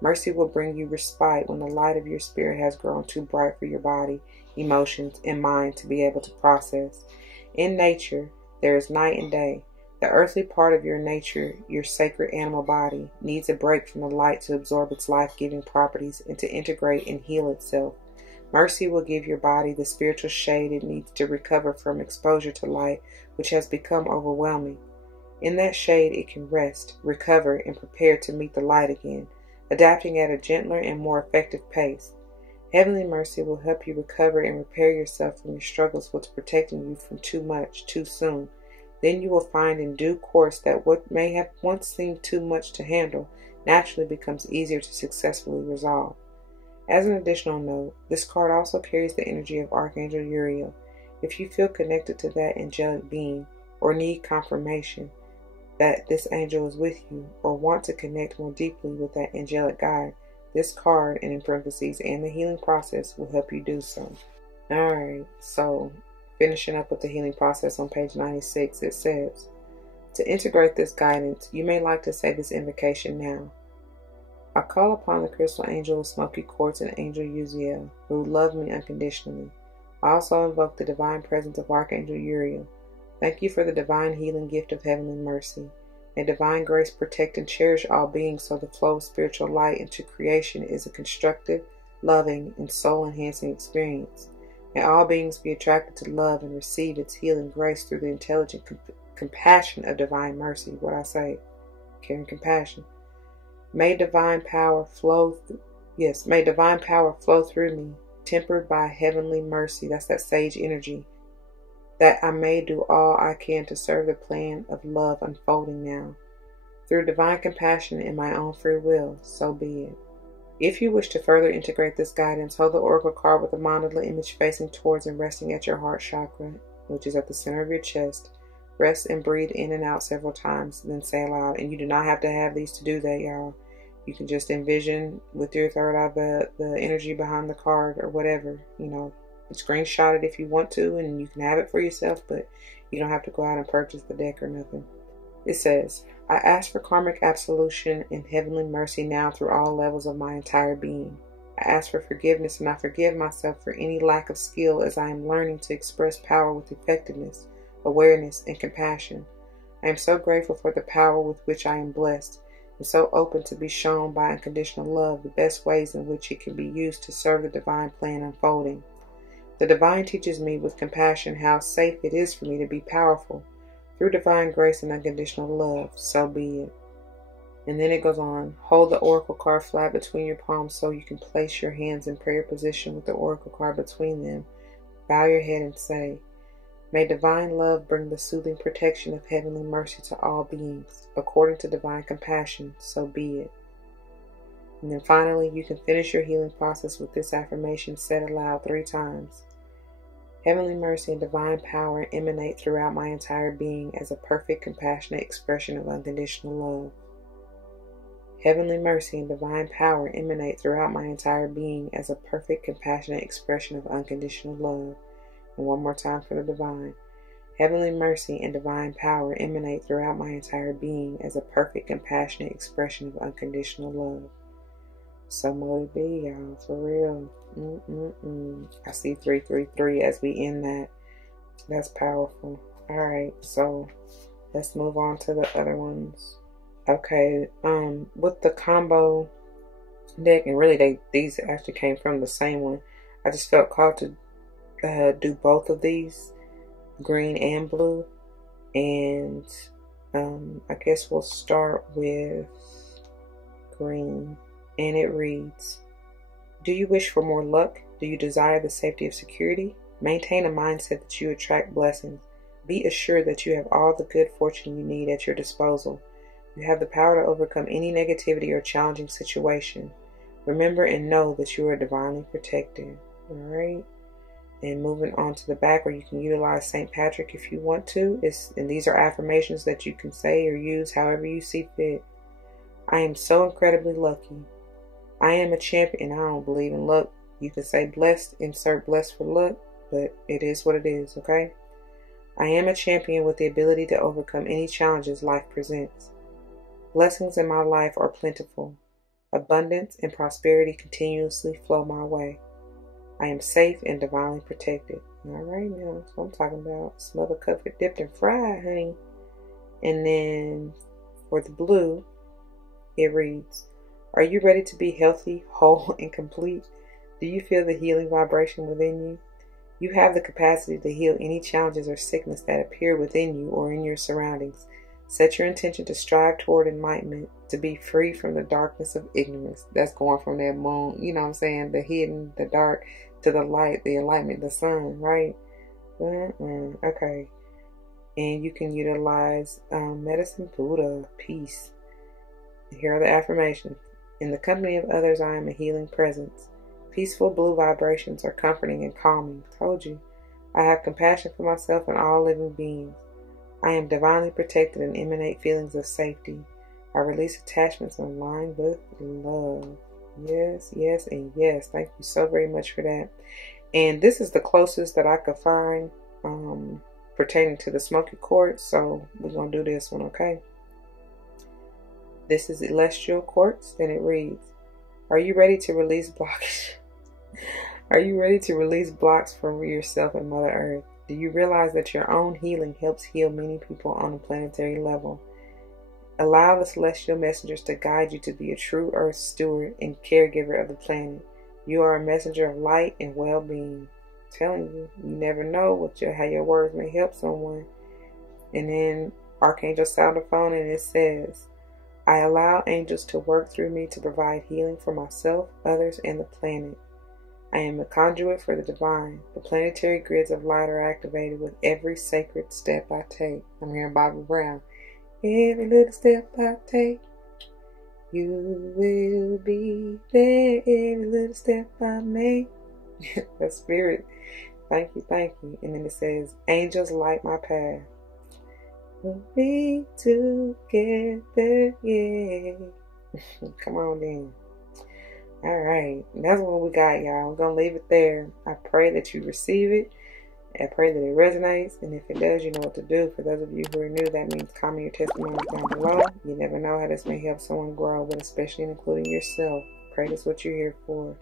Mercy will bring you respite when the light of your spirit has grown too bright for your body, emotions, and mind to be able to process. In nature, there is night and day. The earthly part of your nature, your sacred animal body, needs a break from the light to absorb its life-giving properties and to integrate and heal itself. Mercy will give your body the spiritual shade it needs to recover from exposure to light, which has become overwhelming. In that shade, it can rest, recover, and prepare to meet the light again, adapting at a gentler and more effective pace. Heavenly mercy will help you recover and repair yourself from your struggles with protecting you from too much, too soon. Then you will find in due course that what may have once seemed too much to handle naturally becomes easier to successfully resolve. As an additional note, this card also carries the energy of Archangel Uriel. If you feel connected to that angelic being or need confirmation that this angel is with you or want to connect more deeply with that angelic guide, this card, and in parentheses, and the healing process will help you do so. Alright, so finishing up with the healing process on page 96, it says, to integrate this guidance, you may like to say this invocation now. I call upon the crystal angel of smoky quartz and angel Uziel, who love me unconditionally. I also invoke the divine presence of Archangel Uriel. Thank you for the divine healing gift of heavenly mercy. May divine grace protect and cherish all beings so the flow of spiritual light into creation is a constructive, loving, and soul-enhancing experience. May all beings be attracted to love and receive its healing grace through the intelligent compassion of divine mercy. Caring compassion. May divine power flow through me, tempered by heavenly mercy. That's that sage energy. That I may do all I can to serve the plan of love unfolding now. Through divine compassion and my own free will, so be it. If you wish to further integrate this guidance, hold the oracle card with the mandala image facing towards and resting at your heart chakra, which is at the center of your chest. Rest and breathe in and out several times, then say aloud. And you do not have to have these to do that, y'all. You can just envision with your third eye the energy behind the card or whatever, screenshot it if you want to, and you can have it for yourself, but you don't have to go out and purchase the deck or nothing. It says, I ask for karmic absolution and heavenly mercy now through all levels of my entire being. I ask for forgiveness, and I forgive myself for any lack of skill as I am learning to express power with effectiveness, awareness, and compassion. I am so grateful for the power with which I am blessed, and so open to be shown by unconditional love the best ways in which it can be used to serve the divine plan unfolding. The divine teaches me with compassion how safe it is for me to be powerful. Through divine grace and unconditional love, so be it. And then it goes on. Hold the oracle card flat between your palms so you can place your hands in prayer position with the oracle card between them. Bow your head and say, may divine love bring the soothing protection of heavenly mercy to all beings. According to divine compassion, so be it. And then finally, you can finish your healing process with this affirmation said aloud 3 times. Heavenly mercy and divine power emanate throughout my entire being as a perfect, compassionate expression of unconditional love. Heavenly mercy and divine power emanate throughout my entire being as a perfect, compassionate expression of unconditional love. And one more time for the divine. Heavenly mercy and divine power emanate throughout my entire being as a perfect, compassionate expression of unconditional love. So mote it be, y'all, for real. I see 333 as we end that. That's powerful. Alright, so let's move on to the other ones. Okay, with the combo deck, and really these actually came from the same one. I just felt called to do both of these, green and blue. And I guess we'll start with green. And it reads, do you wish for more luck? Do you desire the safety of security? Maintain a mindset that you attract blessings. Be assured that you have all the good fortune you need at your disposal. You have the power to overcome any negativity or challenging situation. Remember and know that you are divinely protected. Alright. And moving on to the back, where you can utilize St. Patrick if you want to. And these are affirmations that you can say or use however you see fit. I am so incredibly lucky. I am a champion. I don't believe in luck. You can say blessed, insert blessed for luck, but it is what it is, okay? I am a champion with the ability to overcome any challenges life presents. Blessings in my life are plentiful. Abundance and prosperity continuously flow my way. I am safe and divinely protected. All right, now, that's what I'm talking about. Smothered, covered, dipped, and fried, honey. And then for the blue, it reads, are you ready to be healthy, whole, and complete? Do you feel the healing vibration within you? You have the capacity to heal any challenges or sickness that appear within you or in your surroundings. Set your intention to strive toward enlightenment, to be free from the darkness of ignorance. That's going from that moon, you know what I'm saying? The hidden, the dark, to the light, the enlightenment, the sun, right? Okay. And you can utilize Medicine Buddha, peace. Here are the affirmations. In the company of others, I am a healing presence. Peaceful blue vibrations are comforting and calming. Told you. I have compassion for myself and all living beings. I am divinely protected and emanate feelings of safety. I release attachments in line with love. Yes, yes, and yes. Thank you so very much for that. And this is the closest that I could find pertaining to the smoky quartz. So we're going to do this one, okay? This is celestial quartz, and it reads, are you ready to release blocks? Are you ready to release blocks from yourself and Mother Earth? Do you realize that your own healing helps heal many people on a planetary level? Allow the celestial messengers to guide you to be a true Earth steward and caregiver of the planet. You are a messenger of light and well-being. I'm telling you, you never know how your words may help someone. And then Archangel sound a phone, and it says, I allow angels to work through me to provide healing for myself, others, and the planet. I am a conduit for the divine. The planetary grids of light are activated with every sacred step I take. I'm hearing Bobby Brown. Every little step I take, you will be there. Every little step I make. The spirit. Thank you, thank you. And then it says, angels light my path. We'll be together, yeah. Come on then. Alright, that's what we got, y'all. I'm going to leave it there. I pray that you receive it. I pray that it resonates. And if it does, you know what to do. For those of you who are new, that means comment your testimonies down below. You never know how this may help someone grow, but especially including yourself. Pray that's what you're here for.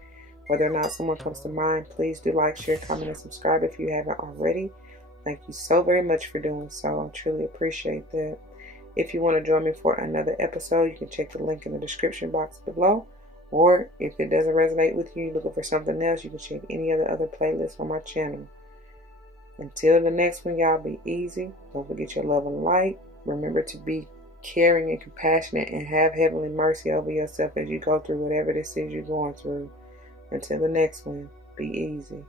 Whether or not someone comes to mind, please do like, share, comment, and subscribe if you haven't already. Thank you so very much for doing so. I truly appreciate that. If you want to join me for another episode, you can check the link in the description box below. Or if it doesn't resonate with you, you're looking for something else, you can check any of the other playlists on my channel. Until the next one, y'all, be easy. Don't forget your love and light. Remember to be caring and compassionate and have heavenly mercy over yourself as you go through whatever this is you're going through. Until the next one, be easy.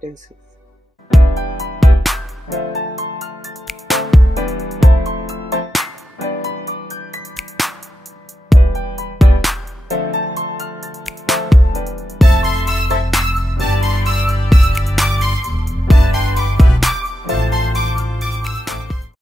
Deuces.